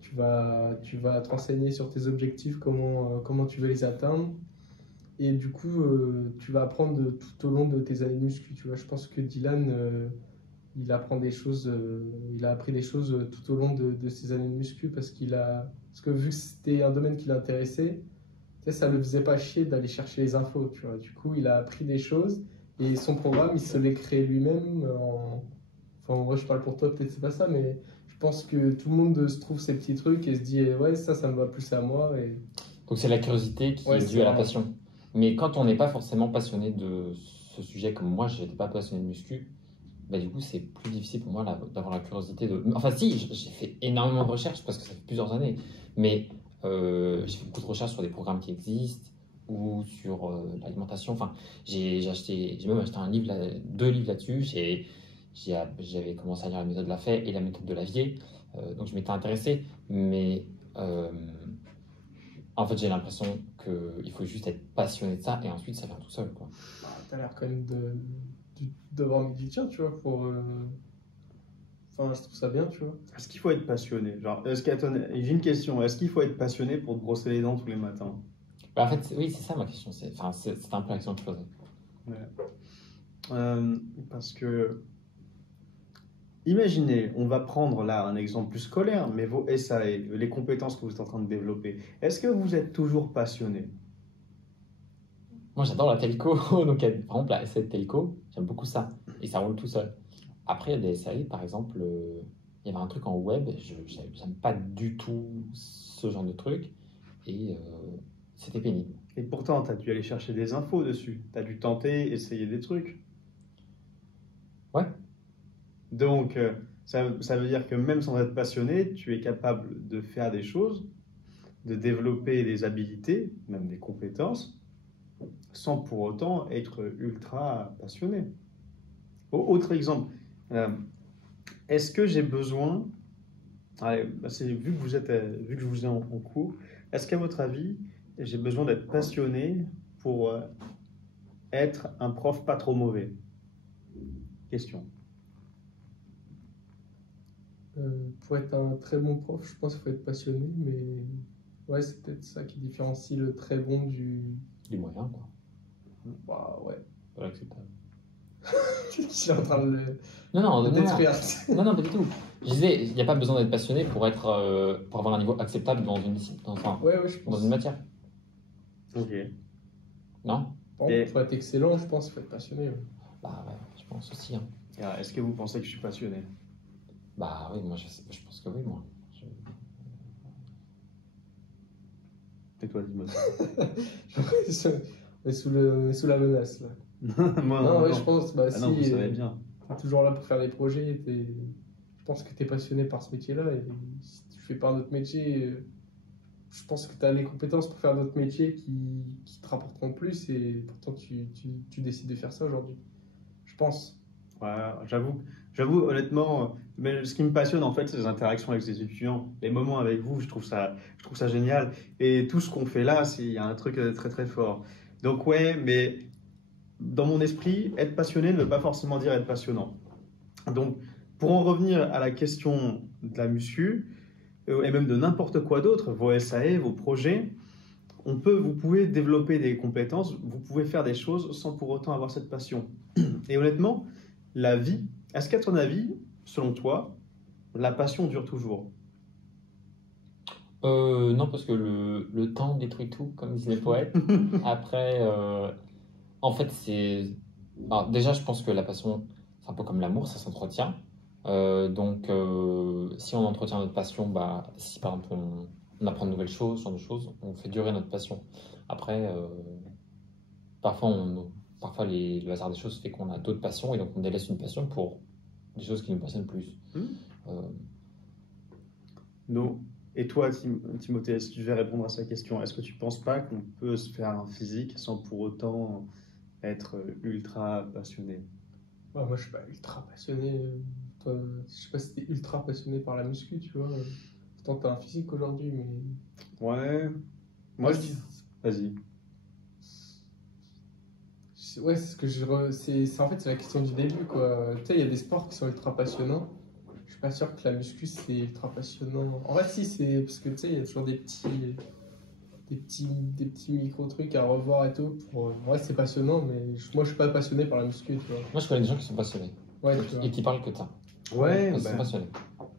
tu vas te renseigner sur tes objectifs, comment tu veux les atteindre. Et du coup, tu vas apprendre tout au long de tes années de muscu. Tu vois, je pense que Dylan, il apprend des choses, il a appris des choses tout au long de ses années de muscu parce que vu que c'était un domaine qui l'intéressait, tu sais, ça le faisait pas chier d'aller chercher les infos. Tu vois, du coup, il a appris des choses et son programme, il se l'est créé lui-même. Enfin, en vrai, je parle pour toi, peut-être c'est pas ça, mais je pense que tout le monde se trouve ces petits trucs et se dit ouais, ça me va plus à moi. Et... Donc c'est la curiosité qui est due à la passion. Mais quand on n'est pas forcément passionné de ce sujet, comme moi, je n'étais pas passionné de muscu, bah, du coup, c'est plus difficile pour moi d'avoir la curiosité de... Enfin si, j'ai fait énormément de recherches parce que ça fait plusieurs années, mais j'ai fait beaucoup de recherches sur des programmes qui existent ou sur l'alimentation. Enfin, j'ai même acheté deux livres là-dessus. J'avais commencé à lire la méthode Lafay et la méthode de Lavier, donc je m'étais intéressé, mais en fait, j'ai l'impression qu'il faut juste être passionné de ça et ensuite ça vient tout seul, quoi. T'as l'air quand même d'avoir mis du tien, tu vois, pour... Enfin, je trouve ça bien, tu vois. Est-ce qu'il faut être passionné? Genre, j'ai une question. Est-ce qu'il faut être passionné pour te brosser les dents tous les matins? Bah, en fait, oui, c'est ça ma question. C'est un peu la question que je posais. Ouais. Parce que, imaginez, on va prendre là un exemple plus scolaire, mais vos SAE, les compétences que vous êtes en train de développer, est-ce que vous êtes toujours passionné? Moi, j'adore la telco. Donc, par exemple, la SAE de telco, j'aime beaucoup ça. Et ça roule tout seul. Après, il y a des SAE, par exemple, il y avait un truc en web, j'aime pas du tout ce genre de truc. et c'était pénible. Et pourtant, tu as dû aller chercher des infos dessus. Tu as dû tenter, essayer des trucs. Ouais. Donc, ça veut dire que même sans être passionné, tu es capable de faire des choses, de développer des habilités, même des compétences, sans pour autant être ultra passionné. Autre exemple, est-ce que j'ai besoin, allez, vu que vu que je vous ai en cours, est-ce qu'à votre avis, j'ai besoin d'être passionné pour être un prof pas trop mauvais? Question. Pour être un très bon prof, je pense qu'il faut être passionné, mais ouais, c'est peut-être ça qui différencie le très bon du. Du moyen, quoi. Bah ouais. Pas acceptable. Je suis en train de le Non, détruire. non, pas du tout. Je disais, il n'y a pas besoin d'être passionné pour avoir un niveau acceptable dans une Ouais, je dans pense. une matière. Ok. Non? Pour être excellent, je pense qu'il faut être passionné. Ouais. Bah ouais, je pense aussi. Hein. Alors, est-ce que vous pensez que je suis passionné? Bah oui, moi je pense que oui, moi. Et toi, dis-moi. On est sous la menace là. Moi, Non, ouais, non. je pense, bah Ah non, vous si, savez bien. t'es toujours là pour faire des projets, je pense que t'es passionné par ce métier-là, et si tu fais pas un autre métier, je pense que t'as les compétences pour faire d'autres métiers qui te rapporteront plus, et pourtant tu décides de faire ça aujourd'hui. Je pense. Ouais, j'avoue honnêtement, mais ce qui me passionne en fait, c'est les interactions avec les étudiants, les moments avec vous, je trouve ça génial. Et tout ce qu'on fait là, il y a un truc très très fort. Donc ouais, mais dans mon esprit, être passionné ne veut pas forcément dire être passionnant. Donc pour en revenir à la question de la muscu, et même de n'importe quoi d'autre, vos SAE, vos projets, vous pouvez développer des compétences, vous pouvez faire des choses sans pour autant avoir cette passion. Et honnêtement, la vie, est-ce qu'à ton avis, selon toi, la passion dure toujours? Non, parce que le temps détruit tout, comme disent les poètes. Après, en fait, alors, déjà, je pense que la passion, c'est un peu comme l'amour, ça s'entretient. Donc, si on entretient notre passion, bah, si par exemple on apprend de nouvelles choses, ce genre de choses, on fait durer notre passion. Après, parfois, parfois le hasard des choses fait qu'on a d'autres passions et donc on délaisse une passion pour des choses qui nous passionnent plus. Euh, Non. Et toi, Timothée, si tu devais répondre à sa question, est-ce que tu ne penses pas qu'on peut se faire un physique sans pour autant être ultra passionné? Ouais, moi, je suis pas ultra passionné. Toi, je sais pas si t'es ultra passionné par la muscu, tu vois. Pourtant, t'as un physique aujourd'hui, mais. Ouais. Moi, je dis. Vas-y. Ouais, c'est ce que en fait, c'est la question du début, quoi. Tu sais, il y a des sports qui sont ultra passionnants. Je suis pas sûr que la muscu, c'est ultra passionnant. En fait, si, c'est parce que tu sais, il y a toujours des petits micro-trucs à revoir et tout. Ouais, c'est passionnant, mais moi, je suis pas passionné par la muscu, tu vois. Moi, je connais des gens qui sont passionnés Ouais, tu vois. et qui parlent que de ça. Ouais, Ils sont passionnés.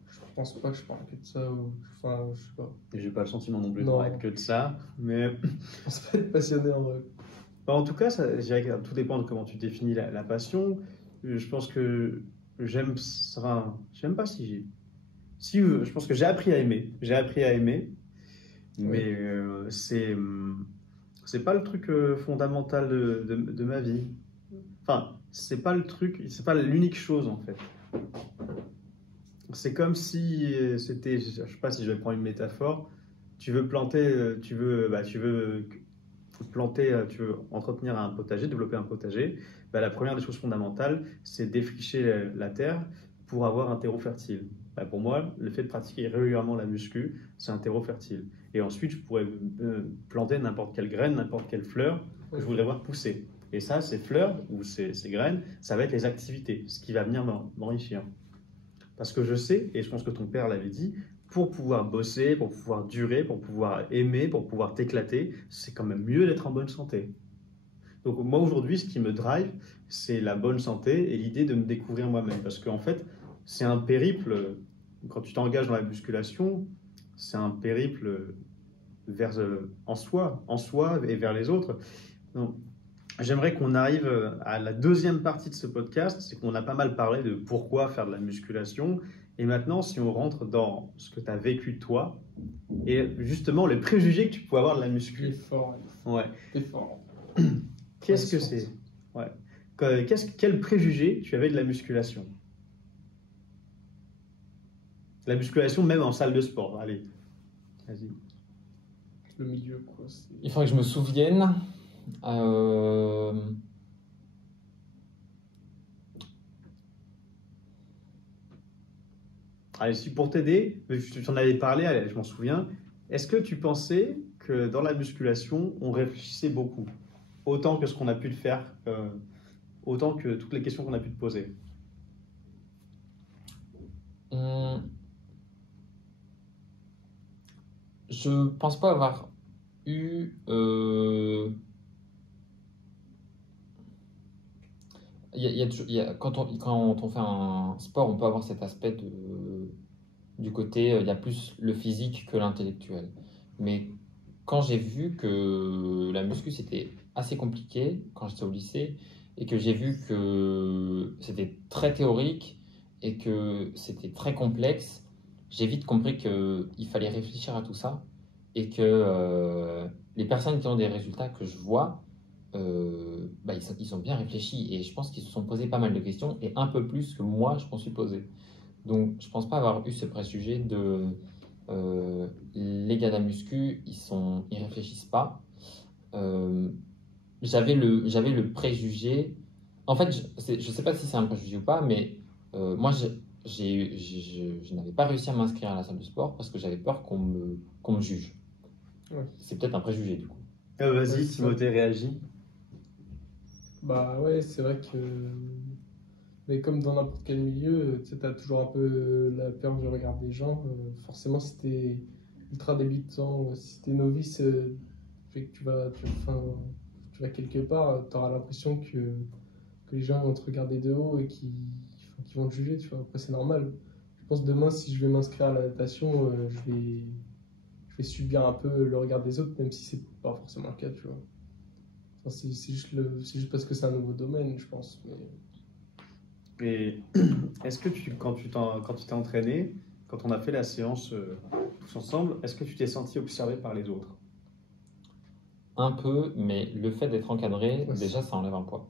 Je pense pas que je parle que de ça, enfin, je sais pas. Et j'ai pas le sentiment non plus de Non. parler que de ça, mais Je pense pas être passionné en vrai. bah, en tout cas, je dirais que tout dépend de comment tu définis la passion. Je pense que j'aime, enfin, j'aime pas je pense que j'ai appris à aimer. J'ai appris à aimer, mais c'est pas le truc fondamental de ma vie. Enfin, c'est pas le truc, c'est pas l'unique chose en fait. C'est comme si c'était, je sais pas si je vais prendre une métaphore. Tu veux planter, tu veux planter, tu veux entretenir un potager, développer un potager. Bah, la première des choses fondamentales, c'est défricher la terre pour avoir un terreau fertile. Bah, pour moi, le fait de pratiquer régulièrement la muscu, c'est un terreau fertile. Et ensuite, je pourrais planter n'importe quelle graine, n'importe quelle fleur que je voudrais voir pousser. Et ça, ces fleurs ou ces graines, ça va être les activités, ce qui va venir m'enrichir. Parce que je sais, et je pense que ton père l'avait dit, pour pouvoir bosser, pour pouvoir durer, pour pouvoir aimer, pour pouvoir t'éclater, c'est quand même mieux d'être en bonne santé. Donc moi aujourd'hui, ce qui me drive, c'est la bonne santé et l'idée de me découvrir moi-même. Parce qu'en fait, c'est un périple, quand tu t'engages dans la musculation, c'est un périple en soi et vers les autres. Donc, j'aimerais qu'on arrive à la deuxième partie de ce podcast, c'est qu'on a pas mal parlé de pourquoi faire de la musculation Et maintenant, si on rentre dans ce que tu as vécu toi, et justement les préjugés que tu peux avoir de la Il est muscu. fort. Ouais. Il est fort. Qu'est-ce que Ouais, c'est? Ouais. Quel préjugé tu avais de la musculation? La musculation même en salle de sport. Allez, vas-y. Le milieu, quoi. Il faudrait que je me souvienne. Euh, Allez, si pour t'aider, tu t'en avais parlé, allez, je m'en souviens. Est-ce que tu pensais que dans la musculation, on réfléchissait beaucoup? Autant que ce qu'on a pu te faire, autant que toutes les questions qu'on a pu te poser. hum, je pense pas avoir eu. Quand on fait un sport, on peut avoir cet aspect du côté, il y a plus le physique que l'intellectuel. Mais quand j'ai vu que la muscu c'était assez compliqué quand j'étais au lycée et que j'ai vu que c'était très théorique et que c'était très complexe, j'ai vite compris qu'il fallait réfléchir à tout ça et que les personnes qui ont des résultats que je vois, ils ont bien réfléchi et je pense qu'ils se sont posé pas mal de questions et un peu plus que moi je m'en suis posé. Donc je pense pas avoir eu ce préjugé de les gars de la muscu, ils réfléchissent pas. Euh, j'avais le préjugé. En fait, je sais pas si c'est un préjugé ou pas, mais moi je n'avais pas réussi à m'inscrire à la salle de sport parce que j'avais peur qu'on me juge. Ouais. C'est peut-être un préjugé du coup. Vas-y, Ouais, Timothée, réagis. Bah ouais, c'est vrai que. Mais comme dans n'importe quel milieu, tu sais, t'as toujours un peu la peur du regard des gens. Forcément, si t'es ultra débutant, si t'es novice, fait que enfin, tu vas quelque part, t'auras l'impression que les gens vont te regarder de haut et qu'ils vont te juger, tu vois. Après, c'est normal. Je pense demain, si je vais m'inscrire à la natation, je vais subir un peu le regard des autres, même si c'est pas forcément le cas, tu vois. Enfin, c'est juste parce que c'est un nouveau domaine, je pense. Mais... Et est-ce que quand tu t'es entraîné, quand on a fait la séance tous ensemble, est-ce que tu t'es senti observé par les autres? Un peu, mais le fait d'être encadré, Ouais, déjà, ça enlève un poids.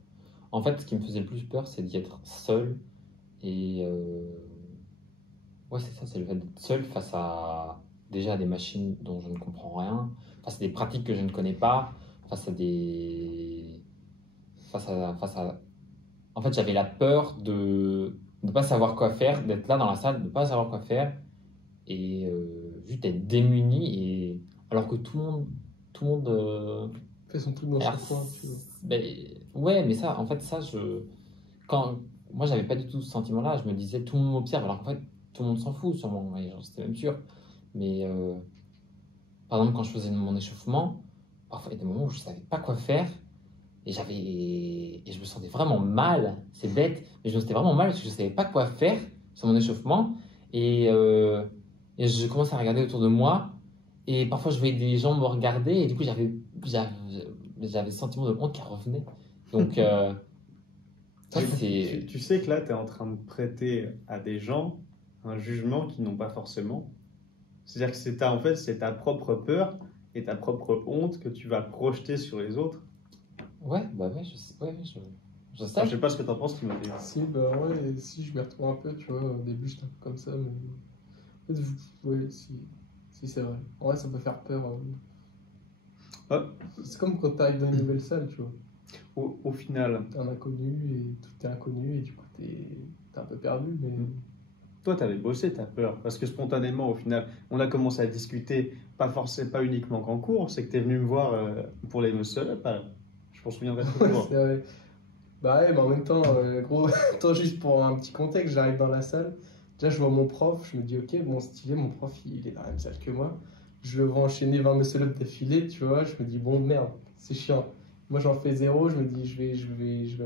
En fait, ce qui me faisait le plus peur, c'est d'y être seul. Et ouais, c'est ça, c'est le fait d'être seul face à déjà des machines dont je ne comprends rien, face à des pratiques que je ne connais pas, face à des. Face à... En fait, j'avais la peur de ne pas savoir quoi faire, d'être là dans la salle, de ne pas savoir quoi faire, et juste d'être démuni. Et... Alors que tout le monde fait son truc dans son alors, coin, tu vois. ben, ouais, mais ça, en fait, quand moi, j'avais pas du tout ce sentiment-là. Je me disais, tout le monde m'observe, alors qu'en fait, tout le monde s'en fout, sûrement. Et j'en étais même sûr. Mais par exemple, quand je faisais mon échauffement, parfois, il y a des moments où je savais pas quoi faire et je me sentais vraiment mal. C'est bête, mais je me sentais vraiment mal parce que je savais pas quoi faire sur mon échauffement. Et, euh, et je commençais à regarder autour de moi. Et parfois, je voyais des gens me regarder et du coup, j'avais, j'avais le sentiment de honte qui revenait. Donc, ça, c'est. Tu sais que là, tu es en train de prêter à des gens un jugement qu'ils n'ont pas forcément. C'est-à-dire que en fait, c'est ta propre peur et ta propre honte que tu vas projeter sur les autres. Ouais, bah ouais, ouais, je sais. Enfin, je sais pas ce que tu en penses, Timothée. Si, bah ouais, si je m'y retrouve un peu, tu vois. Au début, j'étais un peu comme ça, mais. En fait, ouais, si c'est vrai. En vrai, ça peut faire peur. Hop, C'est comme quand t'arrives dans une nouvelle salle, tu vois. au final, T'es un inconnu et tout est inconnu et du coup, t'es un peu perdu, mais. toi, tu avais bossé ta peur. Parce que spontanément, au final, on a commencé à discuter, pas forcément, pas uniquement qu'en cours, c'est que tu es venu me voir pour les muscle-up. Je m'en souviendrai Ouais, toujours. c'est vrai. Bah ouais, mais en même temps, gros, attends, juste pour un petit contexte, j'arrive dans la salle. Déjà, je vois mon prof, je me dis, ok, bon, stylé, mon prof, il est dans la même salle que moi. Je le vois enchaîner 20 muscle-up d'affilée, tu vois. Je me dis, bon, merde, c'est chiant. Moi, j'en fais zéro, je me dis, je vais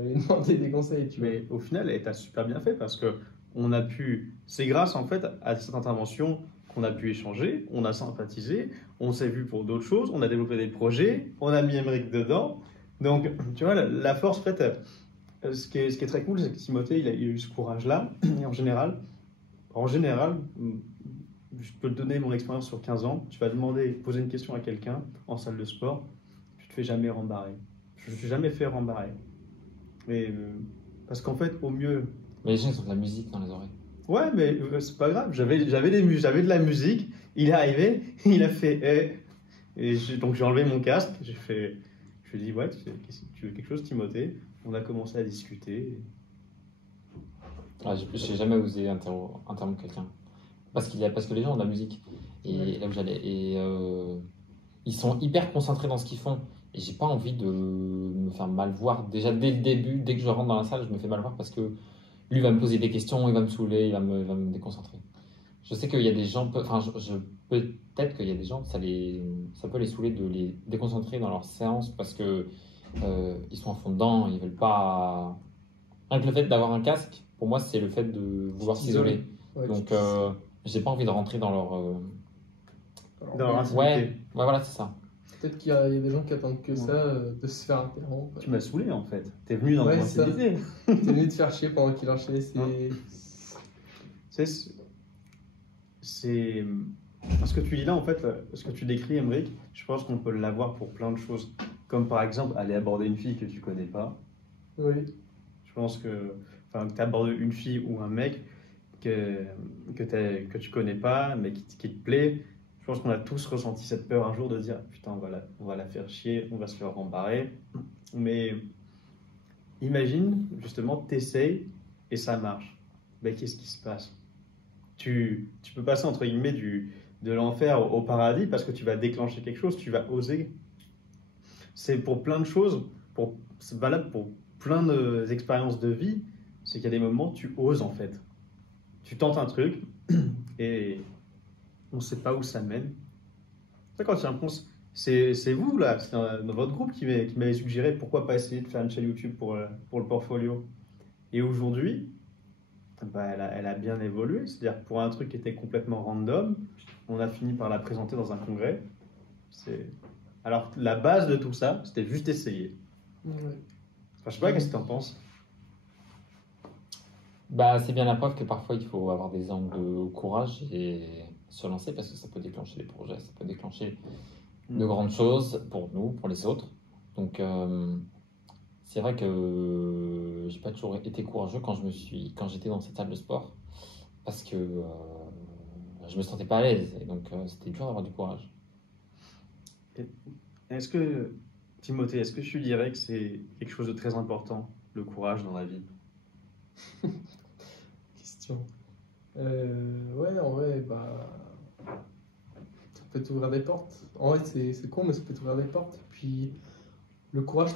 aller demander des conseils, tu vois. Mais au final, elle t'a super bien fait parce que c'est grâce en fait à cette intervention qu'on a pu échanger, on a sympathisé, on s'est vu pour d'autres choses, on a développé des projets, on a mis Emmerich dedans. Donc, tu vois, la force, en fait, ce qui est très cool, c'est que Timothée, il a eu ce courage-là. Et en général, En général, je peux te donner mon expérience sur 15 ans. Tu vas poser une question à quelqu'un en salle de sport, tu te fais jamais rembarrer. Je ne me suis jamais fait rembarrer. Mais, parce qu'en fait, au mieux. Mais les gens, ils ont de la musique dans les oreilles. Ouais, mais c'est pas grave. J'avais de la musique. Il est arrivé, il a fait. Donc j'ai enlevé mon casque. Je lui ai dit, ouais, tu veux quelque chose, Timothée? On a commencé à discuter. Ah, je n'ai jamais osé interrompre quelqu'un. Parce que les gens ont de la musique. Et là où j'allais. Et ils sont hyper concentrés dans ce qu'ils font. Et j'ai pas envie de me faire mal voir. Déjà dès le début, dès que je rentre dans la salle, je me fais mal voir parce que lui va me poser des questions, il va me saouler, il va me déconcentrer. Je sais qu'il y a des gens, peut-être qu'il y a des gens, ça peut les saouler de les déconcentrer dans leur séance parce que ils sont à fond dedans, ils veulent pas. Rien que le fait d'avoir un casque, pour moi, c'est le fait de vouloir s'isoler. Ouais, Donc, j'ai pas envie de rentrer dans leur. Dans leur intimité. Ouais, voilà, c'est ça. Peut-être qu'il y a des gens qui attendent que ça, de se faire interrompre. Tu m'as saoulé en fait. T'es venu dans mon intimité. T'es venu te faire chier pendant qu'il enchaînait. C'est ce que tu dis là en fait, ce que tu décris, Emric, je pense qu'on peut l'avoir pour plein de choses. Comme par exemple aller aborder une fille que tu connais pas. Oui. Je pense que tu abordes une fille ou un mec que tu connais pas, mais qui te plaît. Je pense qu'on a tous ressenti cette peur un jour de dire putain, on va la faire chier, on va se faire rembarrer. Mais imagine justement, t'essayes et ça marche. Ben, qu'est-ce qui se passe? Tu peux passer entre guillemets de l'enfer au paradis parce que tu vas déclencher quelque chose, tu vas oser. C'est pour plein de choses, c'est valable pour plein d'expériences de vie, c'est qu'il y a des moments où tu oses en fait. Tu tentes un truc et on ne sait pas où ça mène. Ça, quand tu penses, c'est vous là, c'est dans votre groupe qui m'avait suggéré pourquoi pas essayer de faire une chaîne YouTube pour le portfolio. Et aujourd'hui, bah, elle a bien évolué, c'est-à-dire pour un truc qui était complètement random, on a fini par la présenter dans un congrès. Alors la base de tout ça, c'était juste essayer. Ouais. Enfin, je sais pas, qu'est-ce que tu en penses? Bah, c'est bien la preuve que parfois il faut avoir des angles de courage et se lancer parce que ça peut déclencher des projets, ça peut déclencher de grandes choses pour nous, pour les autres. Donc, c'est vrai que j'ai pas toujours été courageux quand j'étais dans cette salle de sport parce que je me sentais pas à l'aise et donc c'était dur d'avoir du courage. Timothée, est-ce que tu dirais que c'est quelque chose de très important, le courage dans la vie? Question. Ouais, en vrai, bah, ça peut t'ouvrir des portes. En vrai, c'est con, mais ça peut t'ouvrir des portes. Puis, le courage,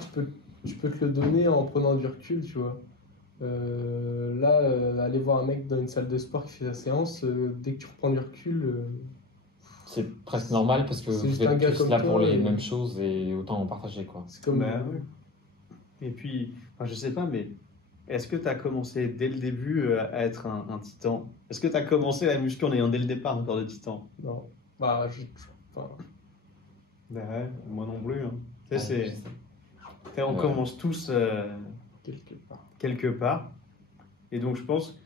tu peux te le donner en prenant du recul, tu vois. Aller voir un mec dans une salle de sport qui fait sa séance, dès que tu reprends du recul, c'est presque normal parce que vous êtes tous là pour les mêmes choses et autant en partager, quoi. C'est comme. Oui. Et puis, enfin, je sais pas, mais est-ce que tu as commencé dès le début à être un titan? Est-ce que tu as commencé la muscu en ayant dès le départ un corps de titan? Non. Bah, enfin, Ouais, moi non plus. Hein. Tu sais, Ouais, je sais. on commence tous quelque part. Et donc, je pense,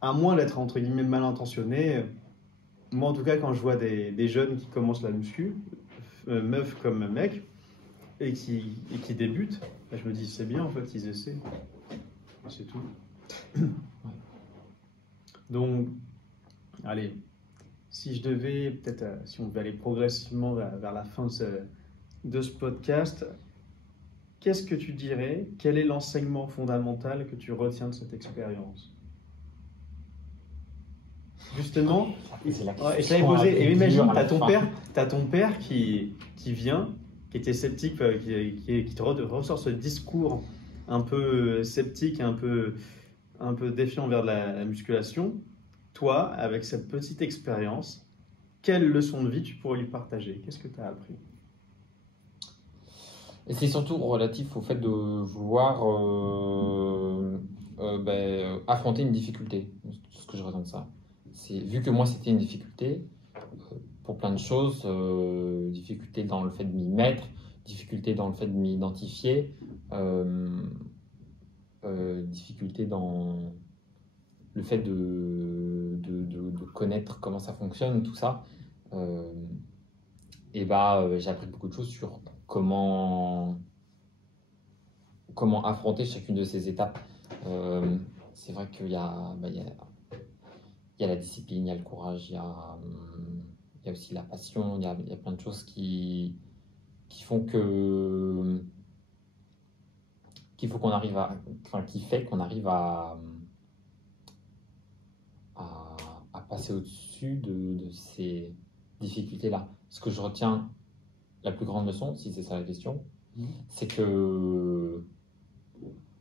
à moins d'être entre guillemets mal intentionné, moi en tout cas, quand je vois des jeunes qui commencent la muscu, meufs comme mecs, et qui débutent, bah, je me dis c'est bien en fait, ils essaient. C'est tout. Donc, allez, si on devait aller progressivement vers la fin de ce podcast, qu'est-ce que tu dirais? Quel est l'enseignement fondamental que tu retiens de cette expérience? Justement, et imagine, t'as ton père qui vient, qui était sceptique, qui te ressort ce discours un peu sceptique, un peu défiant envers la musculation. Toi, avec cette petite expérience, quelle leçon de vie tu pourrais lui partager? Qu'est-ce que tu as appris? Et c'est surtout relatif au fait de vouloir affronter une difficulté. C'est ce que je retiens de ça. Vu que moi c'était une difficulté pour plein de choses, difficulté dans le fait de m'y mettre, difficulté dans le fait de m'identifier, difficulté dans le fait de connaître comment ça fonctionne, tout ça, et j'ai appris beaucoup de choses sur comment affronter chacune de ces étapes. C'est vrai qu'il y a, il y a la discipline, il y a le courage, il y a aussi la passion, il y a plein de choses qui font qu'il faut qu'on arrive qui fait qu'on arrive à passer au-dessus de ces difficultés-là. Ce que je retiens, la plus grande leçon, si c'est ça la question, c'est que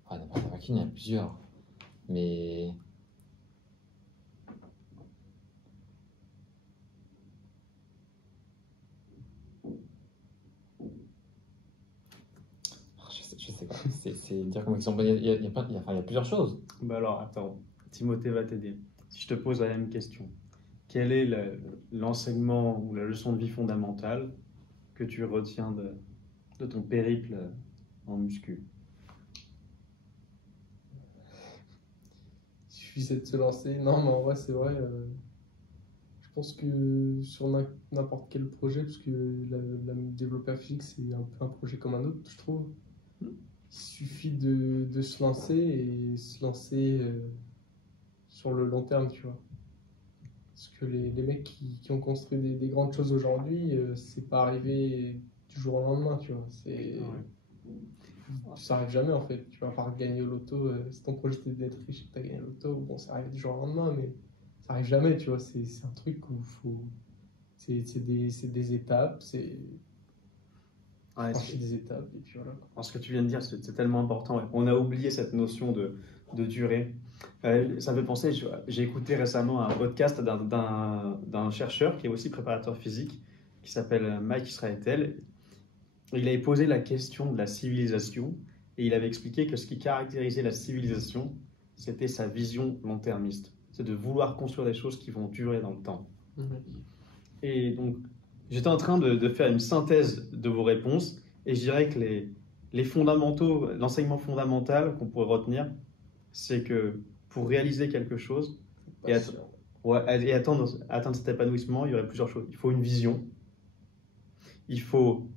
n'importe qui, il y en a plusieurs, mais je sais pas, c'est dire comme exemple, il y a plusieurs choses. Bah alors, attends, Timothée va t'aider. Si je te pose la même question, quel est l'enseignement ou la leçon de vie fondamentale que tu retiens de ton périple en muscu? Il suffisait de se lancer. Non, mais en vrai, c'est vrai. Je pense que sur n'importe quel projet, parce que la développeur physique, c'est un peu un projet comme un autre, je trouve. Il suffit de se lancer et se lancer sur le long terme, tu vois. Parce que les mecs qui ont construit des grandes choses aujourd'hui, c'est pas arrivé du jour au lendemain, tu vois. Ça arrive jamais en fait. Tu vas pas gagner au loto. Si ton projet c'était d'être riche et que tu as gagné au loto, bon, ça arrive du jour au lendemain, mais ça arrive jamais, tu vois. C'est un truc où c'est des étapes, c'est des étapes, et puis voilà. Alors, ce que tu viens de dire, c'est tellement important. Ouais. On a oublié cette notion de durée. Ça me fait penser, j'ai écouté récemment un podcast d'un chercheur qui est aussi préparateur physique, qui s'appelle Mike Israetel. Il avait posé la question de la civilisation et il avait expliqué que ce qui caractérisait la civilisation, c'était sa vision long-termiste. C'est de vouloir construire des choses qui vont durer dans le temps. Et donc, j'étais en train de faire une synthèse de vos réponses et je dirais que les fondamentaux, l'enseignement fondamental qu'on pourrait retenir, c'est que pour réaliser quelque chose et atteindre cet épanouissement, il y aurait plusieurs choses. Il faut une vision, il faut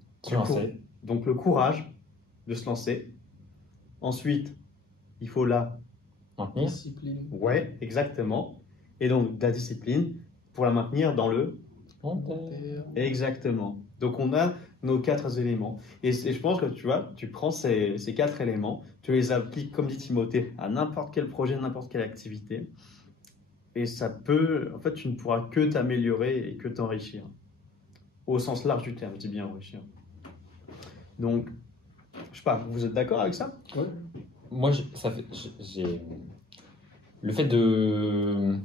donc le courage de se lancer. Ensuite, il faut la discipline. Ouais, exactement. Et donc la discipline pour la maintenir dans le Exactement. Donc on a nos 4 éléments. Et je pense que tu vois, tu prends ces 4 éléments, tu les appliques, comme dit Timothée, à n'importe quel projet, n'importe quelle activité. Et ça peut, en fait, tu ne pourras que t'améliorer et que t'enrichir. Au sens large du terme, je dis bien enrichir. Donc, je sais pas, vous êtes d'accord avec ça? Ouais. Moi, j'ai le fait de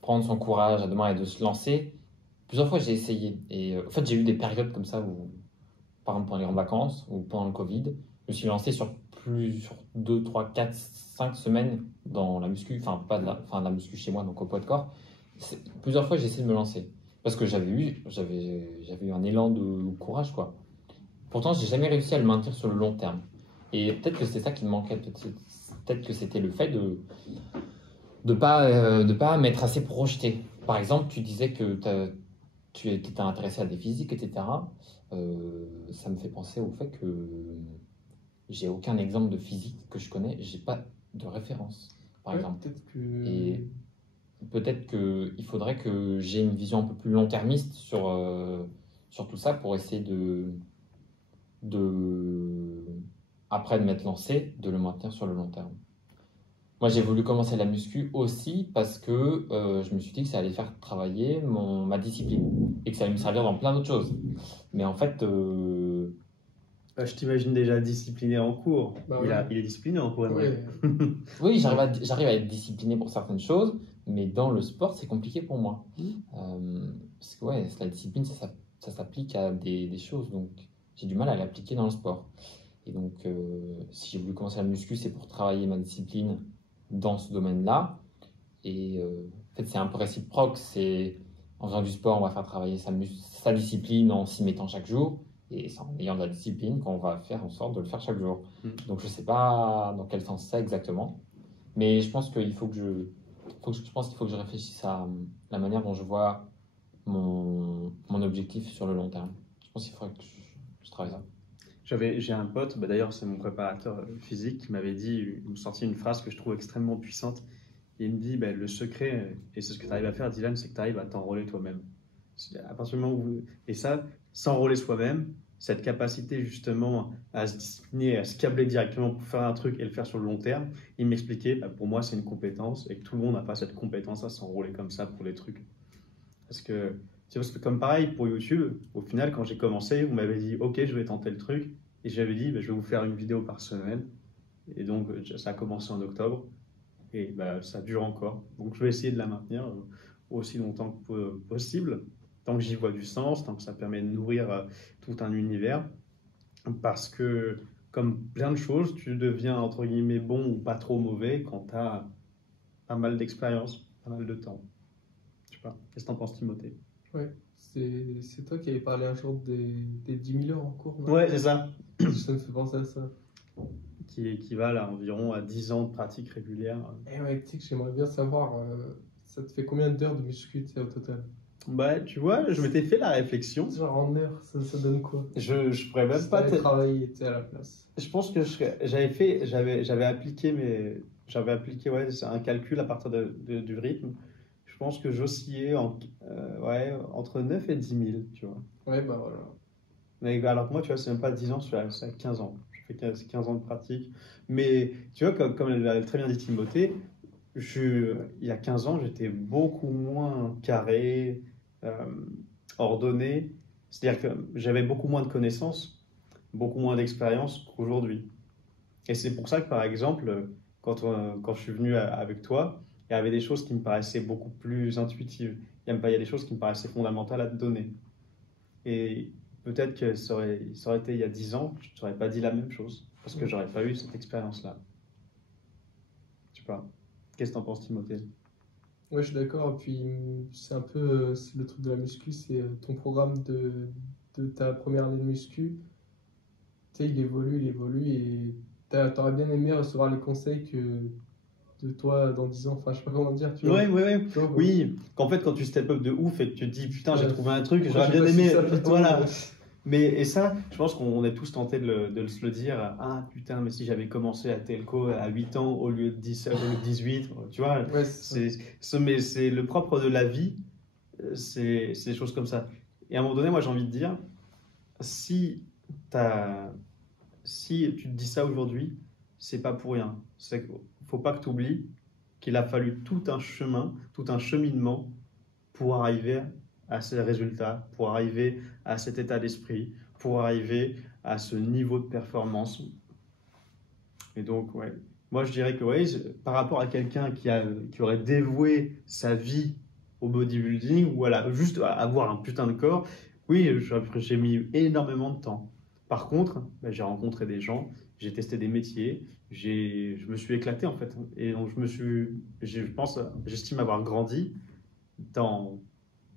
prendre son courage à deux mains et de se lancer. Plusieurs fois, j'ai essayé. Et en fait, j'ai eu des périodes comme ça où, par exemple, pendant les grandes vacances ou pendant le Covid, je me suis lancé sur 2, 3, 4, 5 semaines dans la muscu, la muscu chez moi, donc au poids de corps. Plusieurs fois, j'ai essayé de me lancer parce que j'avais eu un élan de courage, quoi. Pourtant, j'ai jamais réussi à le maintenir sur le long terme. Et peut-être que c'est ça qui me manquait. Peut-être que c'était le fait de pas m'être assez projeté. Par exemple, tu disais que tu étais intéressé à des physiques, etc. Ça me fait penser au fait que j'ai aucun exemple de physique que je connais. J'ai pas de référence, par exemple. Et peut-être qu'il faudrait que j'ai une vision un peu plus long-termiste sur tout ça pour essayer après de m'être lancé, de le maintenir sur le long terme. Moi, j'ai voulu commencer la muscu aussi parce que je me suis dit que ça allait faire travailler ma discipline et que ça allait me servir dans plein d'autres choses. Mais en fait... je t'imagine déjà discipliné en cours. Bah il est discipliné en cours. Ouais. Oui, j'arrive à être discipliné pour certaines choses, mais dans le sport, c'est compliqué pour moi. Parce que la discipline, ça s'applique à des choses, donc j'ai du mal à l'appliquer dans le sport. Et donc, si j'ai voulu commencer la muscu, c'est pour travailler ma discipline dans ce domaine-là. Et en fait, c'est un peu réciproque. C'est en faisant du sport, on va faire travailler sa discipline en s'y mettant chaque jour. Et c'est en ayant de la discipline qu'on va faire en sorte de le faire chaque jour. Donc, je ne sais pas dans quel sens c'est exactement. Mais je pense qu'il faut que je pense qu'il faut que je réfléchisse à la manière dont je vois mon objectif sur le long terme. Je pense qu'il faudrait que je travaille ça. J'ai un pote, bah d'ailleurs c'est mon préparateur physique, qui m'avait dit, il me sortit une phrase que je trouve extrêmement puissante. Il me dit, bah, le secret, et c'est ce que tu arrives à faire, Dylan, c'est que tu arrives à t'enrôler toi-même. À partir du moment et ça, s'enrôler soi-même, cette capacité justement à se discipliner, à se câbler directement pour faire un truc et le faire sur le long terme, il m'expliquait, bah, pour moi c'est une compétence et que tout le monde n'a pas cette compétence à s'enrôler comme ça pour les trucs. Parce que comme pareil pour YouTube, au final quand j'ai commencé, vous m'avez dit ok je vais tenter le truc et j'avais dit bah, je vais vous faire une vidéo par semaine et donc ça a commencé en octobre et bah, ça dure encore. Donc je vais essayer de la maintenir aussi longtemps que possible, tant que j'y vois du sens, tant que ça permet de nourrir tout un univers parce que comme plein de choses, tu deviens entre guillemets bon ou pas trop mauvais quand tu as pas mal d'expérience, pas mal de temps. Je sais pas, qu'est-ce que t'en penses Timothée? Ouais, c'est toi qui avais parlé un jour des 10 000 heures en cours, non? Ouais, c'est ça. Ça me fait penser à ça. Qui équivalent à environ à 10 ans de pratique régulière. Et ouais, tu sais que j'aimerais bien savoir, ça te fait combien d'heures de muscu, tu sais, au total? Bah, tu vois, je m'étais fait la réflexion. Genre en heures, ça donne quoi? Je pourrais même Si pas t'avais travaillé, tu sais, à la place. Je pense que j'avais appliqué ouais, c'est un calcul à partir du rythme. Je pense que j'oscillais ouais, entre 9 et 10 000, tu vois. Ouais, bah voilà. Mais, alors que moi, tu vois, c'est même pas 10 ans, c'est à 15 ans. Je fais 15 ans de pratique. Mais tu vois, comme l'a très bien dit Timothée, il y a 15 ans, j'étais beaucoup moins carré, euh, ordonné. C'est-à-dire que j'avais beaucoup moins de connaissances, beaucoup moins d'expérience qu'aujourd'hui. Et c'est pour ça que, par exemple, quand je suis venu avec toi, il y avait des choses qui me paraissaient beaucoup plus intuitives. Il y a des choses qui me paraissaient fondamentales à te donner. Et peut-être que ça aurait été il y a 10 ans, je ne t'aurais pas dit la même chose, parce que j'aurais pas eu cette expérience-là. Je sais pas. Qu'est-ce que t'en penses, Timothée? Ouais, je suis d'accord. Et puis, c'est un peu c'est le truc de la muscu, c'est ton programme de ta première année de muscu. Tu sais, il évolue et t'aurais bien aimé recevoir les conseils que de toi dans 10 ans. Enfin, je sais pas comment dire, tu vois. Ouais, ouais, ouais. Tu vois, Oui, qu'en fait, quand tu step up de ouf et que tu te dis putain, j'ai trouvé un truc, pourquoi j'aurais j'ai bien pas su aimé. ça plus tôt, Voilà. ouais. Mais et ça, je pense qu'on est tous tentés de se le dire. Ah putain, mais si j'avais commencé à Telco à 8 ans au lieu de 10, au lieu de 18, tu vois, Ouais, c'est ça. mais c'est le propre de la vie, c'est des choses comme ça. Et à un moment donné, moi j'ai envie de dire, si, t'as, si tu te dis ça aujourd'hui, c'est pas pour rien. Faut pas que tu oublies qu'il a fallu tout un chemin, tout un cheminement pour arriver à ces résultats, pour arriver à cet état d'esprit, pour arriver à ce niveau de performance. Et donc, ouais, moi je dirais que ouais, par rapport à quelqu'un qui aurait dévoué sa vie au bodybuilding ou juste à avoir un putain de corps, oui, j'ai mis énormément de temps. Par contre, bah, j'ai rencontré des gens, j'ai testé des métiers, je me suis éclaté en fait. Et donc j'estime avoir grandi dans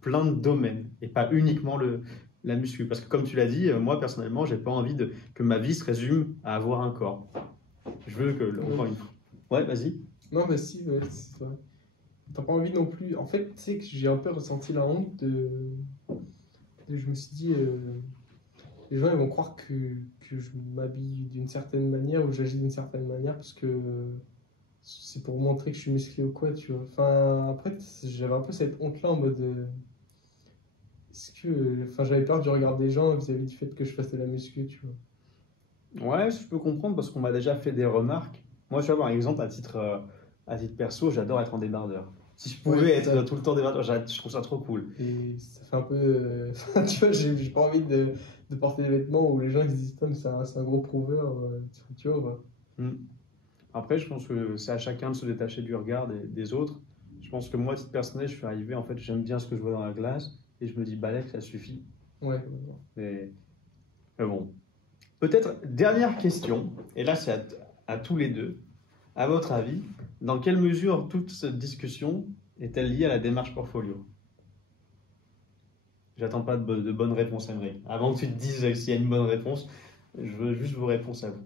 plein de domaines et pas uniquement la muscu. Parce que comme tu l'as dit, moi personnellement, j'ai pas envie que ma vie se résume à avoir un corps. Je veux que, encore une fois. Ouais, vas-y. Non, mais si, ouais, c'est vrai. T'as pas envie non plus. En fait, tu sais que j'ai un peu ressenti la honte je me suis dit, les gens ils vont croire que je m'habille d'une certaine manière ou j'agis d'une certaine manière parce que c'est pour montrer que je suis musclé ou quoi, tu vois. Enfin, après, j'avais un peu cette honte-là en mode. Est-ce que. Enfin, j'avais peur du regard des gens vis-à-vis du fait que je fasse de la muscu, tu vois. Ouais, je peux comprendre parce qu'on m'a déjà fait des remarques. Moi, tu vois, par exemple, à titre perso, j'adore être en débardeur. Si je pouvais Ouais, être ça. tout le temps débardeur, je trouve ça trop cool. Et ça fait un peu. Tu vois, j'ai pas envie de porter des vêtements où les gens ils se disent, putain, mais c'est un gros prouveur, tu vois. Ouais. Hmm. Après, je pense que c'est à chacun de se détacher du regard des autres. Je pense que moi, à titre personnel, je suis arrivé, en fait, j'aime bien ce que je vois dans la glace et je me dis, balèque, ça suffit. Ouais. Mais bon. Peut-être dernière question, et là, c'est à tous les deux. À votre avis, dans quelle mesure toute cette discussion est-elle liée à la démarche portfolio? J'attends pas de bonne réponse, Emery. Avant que tu te dises s'il y a une bonne réponse, je veux juste vos réponses à vous.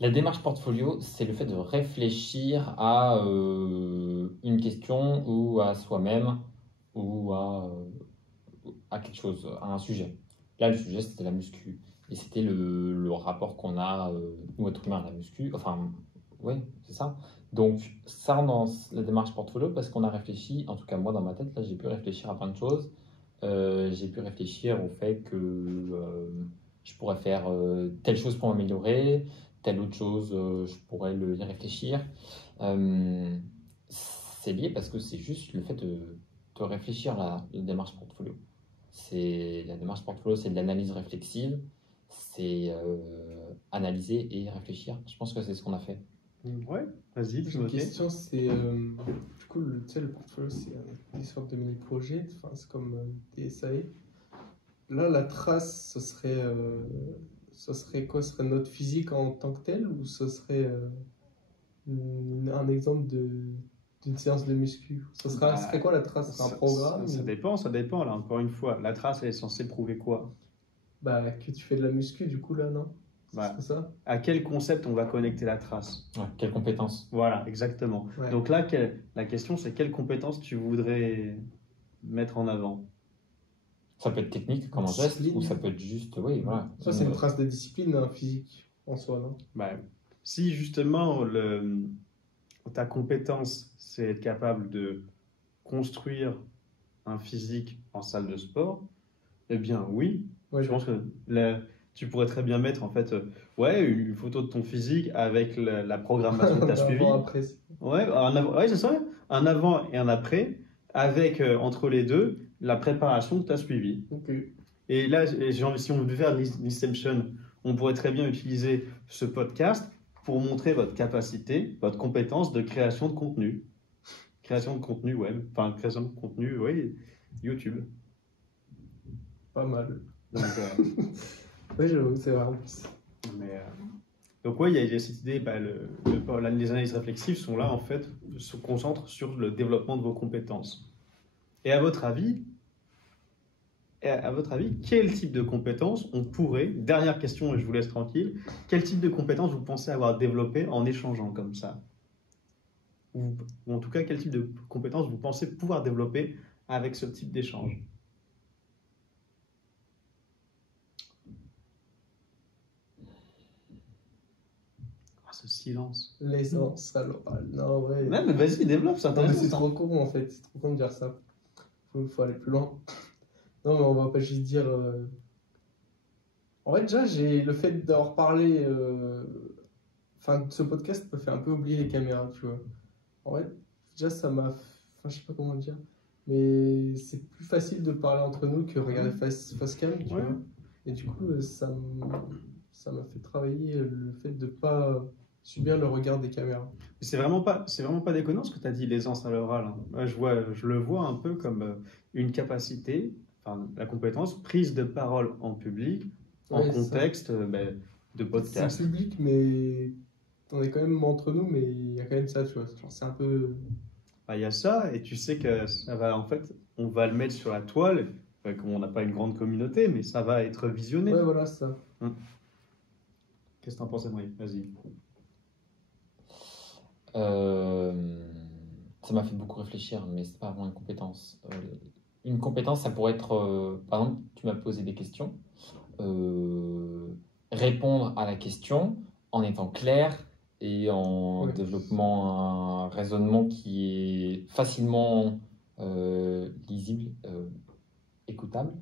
La démarche portfolio, c'est le fait de réfléchir à une question ou à soi-même ou à quelque chose, à un sujet. Là, le sujet, c'était la muscu. Et c'était le rapport qu'on a, nous, êtres humains, à la muscu. Enfin, oui, c'est ça. Donc, ça rentre dans la démarche portfolio parce qu'on a réfléchi, en tout cas moi, dans ma tête, là, j'ai pu réfléchir à plein de choses. J'ai pu réfléchir au fait que je pourrais faire telle chose pour m'améliorer, telle autre chose, je pourrais y réfléchir. Euh, c'est lié parce que c'est juste le fait de réfléchir à la démarche portfolio. La démarche portfolio, c'est de l'analyse réflexive, c'est analyser et réfléchir. Je pense que c'est ce qu'on a fait. Ouais, vas-y, J'ai une question, c'est du coup, tu sais, le portfolio, c'est des sortes de mini-projets, enfin, c'est comme des SAE. Là, la trace, ce serait quoi? Ce serait notre physique en tant que tel ou ce serait un exemple d'une séance de muscu? Ce serait quoi la trace? Ce serait un programme Ça dépend, là, encore une fois. La trace, elle est censée prouver quoi? Bah, que tu fais de la muscu, du coup, là, non? Bah, C'est ça? à quel concept on va connecter la trace? Ouais, quelles compétences? Voilà, exactement. Ouais. Donc là, la question, c'est quelles compétences tu voudrais mettre en avant? Ça peut être technique comme un geste Discipline. ou ça peut être juste, oui, voilà. Ça, c'est une trace de discipline physique en soi, non? Bah, si justement ta compétence, c'est être capable de construire un physique en salle de sport, eh bien oui, Ouais, je pense que tu pourrais très bien mettre en fait ouais, une photo de ton physique avec la programmation que tu as suivie. Avant, après. Ouais, ouais, c'est ça, un avant et un après, avec entre les deux la préparation que tu as suivie. Ok. Et là, si on veut faire l'Inception, on pourrait très bien utiliser ce podcast pour montrer votre capacité, votre compétence de création de contenu. Création de contenu web, enfin création de contenu, oui, YouTube. Pas mal. Donc, Oui, j'avoue, c'est vrai en plus. donc ouais, il y a cette idée, les analyses réflexives sont là en fait, se concentrent sur le développement de vos compétences. Et à votre avis, quel type de compétences on pourrait, dernière question et je vous laisse tranquille, quel type de compétences vous pensez avoir développé en échangeant comme ça? Ou en tout cas, quel type de compétences vous pensez pouvoir développer avec ce type d'échange? Ah, ce silence. L'aisance, alors. Non, ouais. Ouais, mais vas-y, développe, ça Non, mais t'intéresse. c'est trop con en fait. C'est trop con de dire ça. Faut aller plus loin. Non, mais on va pas juste dire. En fait, déjà, j'ai le fait d'avoir parlé. Enfin, ce podcast me fait un peu oublier les caméras, tu vois. En fait, déjà, ça m'a. Enfin, je sais pas comment dire. Mais c'est plus facile de parler entre nous que regarder face cam, tu Ouais. vois. Et du coup, ça m'a fait travailler le fait de pas subir le regard des caméras. C'est vraiment pas déconnant ce que tu as dit, l'aisance à l'oral. Hein. Moi, je le vois un peu comme une capacité, enfin, la compétence, prise de parole en public, en Ouais, c'est ça. contexte de podcast. C'est public, mais on est quand même entre nous, mais il y a quand même ça, tu vois. Genre, c'est un peu. Il y a ça, et tu sais que ça va, en fait, on va le mettre sur la toile, comme on n'a pas une grande communauté, mais ça va être visionné. Ouais, voilà, c'est ça. Qu'est-ce que tu en penses, Emery? Vas-y. Ça m'a fait beaucoup réfléchir, mais c'est pas vraiment une compétence. Une compétence, ça pourrait être, par exemple, tu m'as posé des questions, répondre à la question en étant clair et en Ouais. développant un raisonnement qui est facilement lisible, écoutable,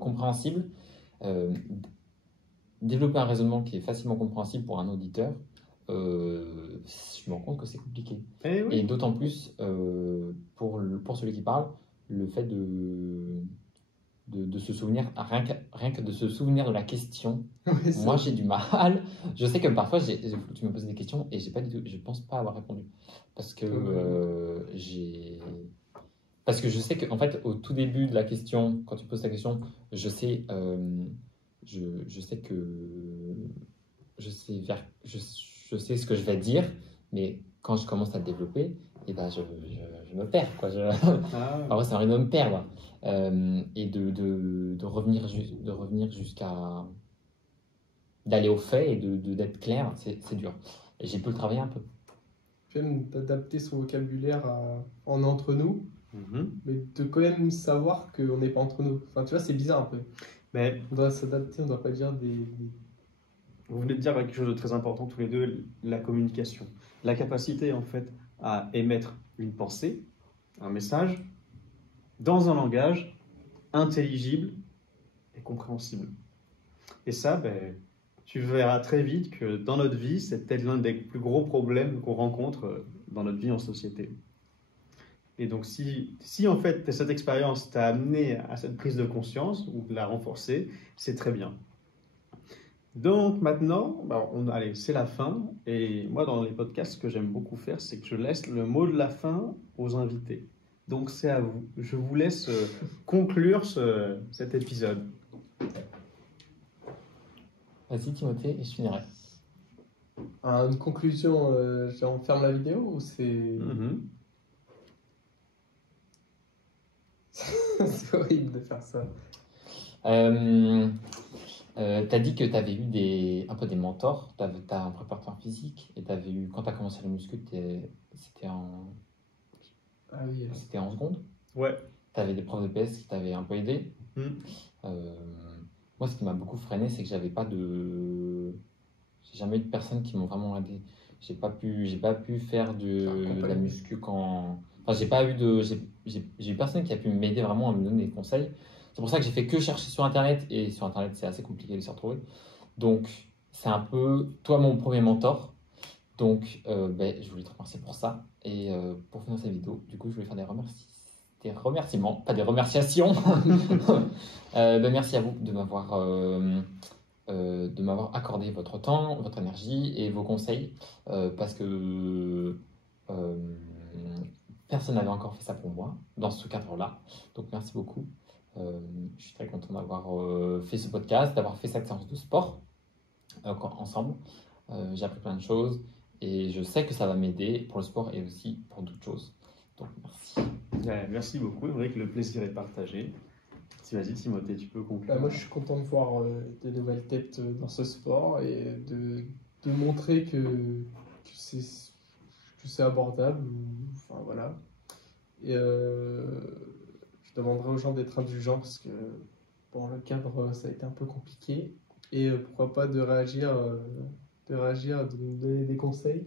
compréhensible. Développer un raisonnement qui est facilement compréhensible pour un auditeur, je me rends compte que c'est compliqué. Eh oui. Et d'autant plus pour celui qui parle, le fait de se souvenir, rien que de se souvenir de la question, Ouais, moi j'ai du mal. Je sais que parfois tu me poses des questions et je pense pas avoir répondu. Parce que, parce que je sais qu'en fait, au tout début de la question, quand tu poses ta question, je sais, je sais que je sais ce que je vais dire, mais quand je commence à le développer, et ben je me perds, quoi. En vrai, c'est un de me perdre. Et de revenir jusqu'à d'aller au fait et d'être clair, c'est dur. Et j'ai pu le travailler un peu. Puis même d'adapter son vocabulaire en entre nous, mais de quand même savoir qu'on n'est pas entre nous. Enfin, tu vois, c'est bizarre un peu. Mais On doit s'adapter, on doit pas dire vous venez de dire quelque chose de très important tous les deux, la communication. La capacité, en fait, à émettre une pensée, un message, dans un langage intelligible et compréhensible. Et ça, ben, tu verras très vite que dans notre vie, c'est peut-être l'un des plus gros problèmes qu'on rencontre dans notre vie en société. Et donc, si en fait cette expérience t'a amené à cette prise de conscience ou l'a renforcée, c'est très bien. Donc maintenant, bah, allez, c'est la fin. Et moi, dans les podcasts, ce que j'aime beaucoup faire, c'est que je laisse le mot de la fin aux invités. Donc c'est à vous. Je vous laisse conclure cet épisode. Vas-y Timothée, et je finirai. une conclusion. On ferme la vidéo ou c'est. Mhm. C'est horrible de faire ça. T'as dit que tu avais eu un peu des mentors, tu as un préparateur physique, et t'avais eu, quand tu as commencé le muscu, c'était en, Ah oui. c'était en seconde. Ouais. Tu avais des profs de PS qui t'avaient un peu aidé. Mhm. Moi, ce qui m'a beaucoup freiné, c'est que j'ai jamais eu de personnes qui m'ont vraiment aidé. J'ai pas pu faire de la muscu quand. Enfin, j'ai eu personne qui a pu m'aider vraiment à me donner des conseils. C'est pour ça que j'ai fait que chercher sur Internet, et sur Internet, c'est assez compliqué de s'y retrouver. Donc, c'est un peu toi mon premier mentor. Donc, je voulais te remercier pour ça. Et pour finir cette vidéo, du coup, je voulais faire des remerciements, pas des remerciations. Merci à vous de m'avoir accordé votre temps, votre énergie et vos conseils, parce que personne n'avait encore fait ça pour moi dans ce cadre-là. Donc, merci beaucoup. Je suis très content d'avoir fait ce podcast, d'avoir fait cette séance de sport ensemble. J'ai appris plein de choses et je sais que ça va m'aider pour le sport et aussi pour d'autres choses. Donc merci. Ouais, merci beaucoup. C'est vrai que le plaisir est partagé. Vas-y Timothée, tu peux conclure. Moi, je suis content de voir de nouvelles têtes dans ce sport et de montrer que c'est abordable. Enfin, voilà. Et je demanderai aux gens d'être indulgents parce que bon, le cadre, ça a été un peu compliqué. Et pourquoi pas de réagir, de nous donner des conseils.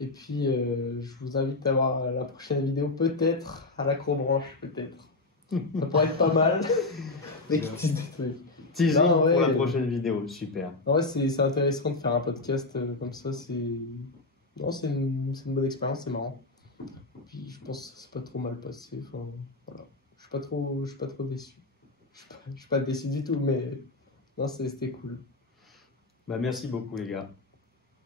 Et puis, je vous invite à voir la prochaine vidéo, peut-être à la cour-branche, peut-être. Ça pourrait être pas mal. Des petits trucs. Teasing Non, ouais, pour la prochaine vidéo, super. Ouais, c'est intéressant de faire un podcast comme ça. Non, c'est une bonne expérience, c'est marrant. Puis je pense que c'est pas trop mal passé. Enfin, voilà. Je suis pas trop déçu. Je suis pas déçu du tout, mais non, c'était cool. Bah, merci beaucoup les gars.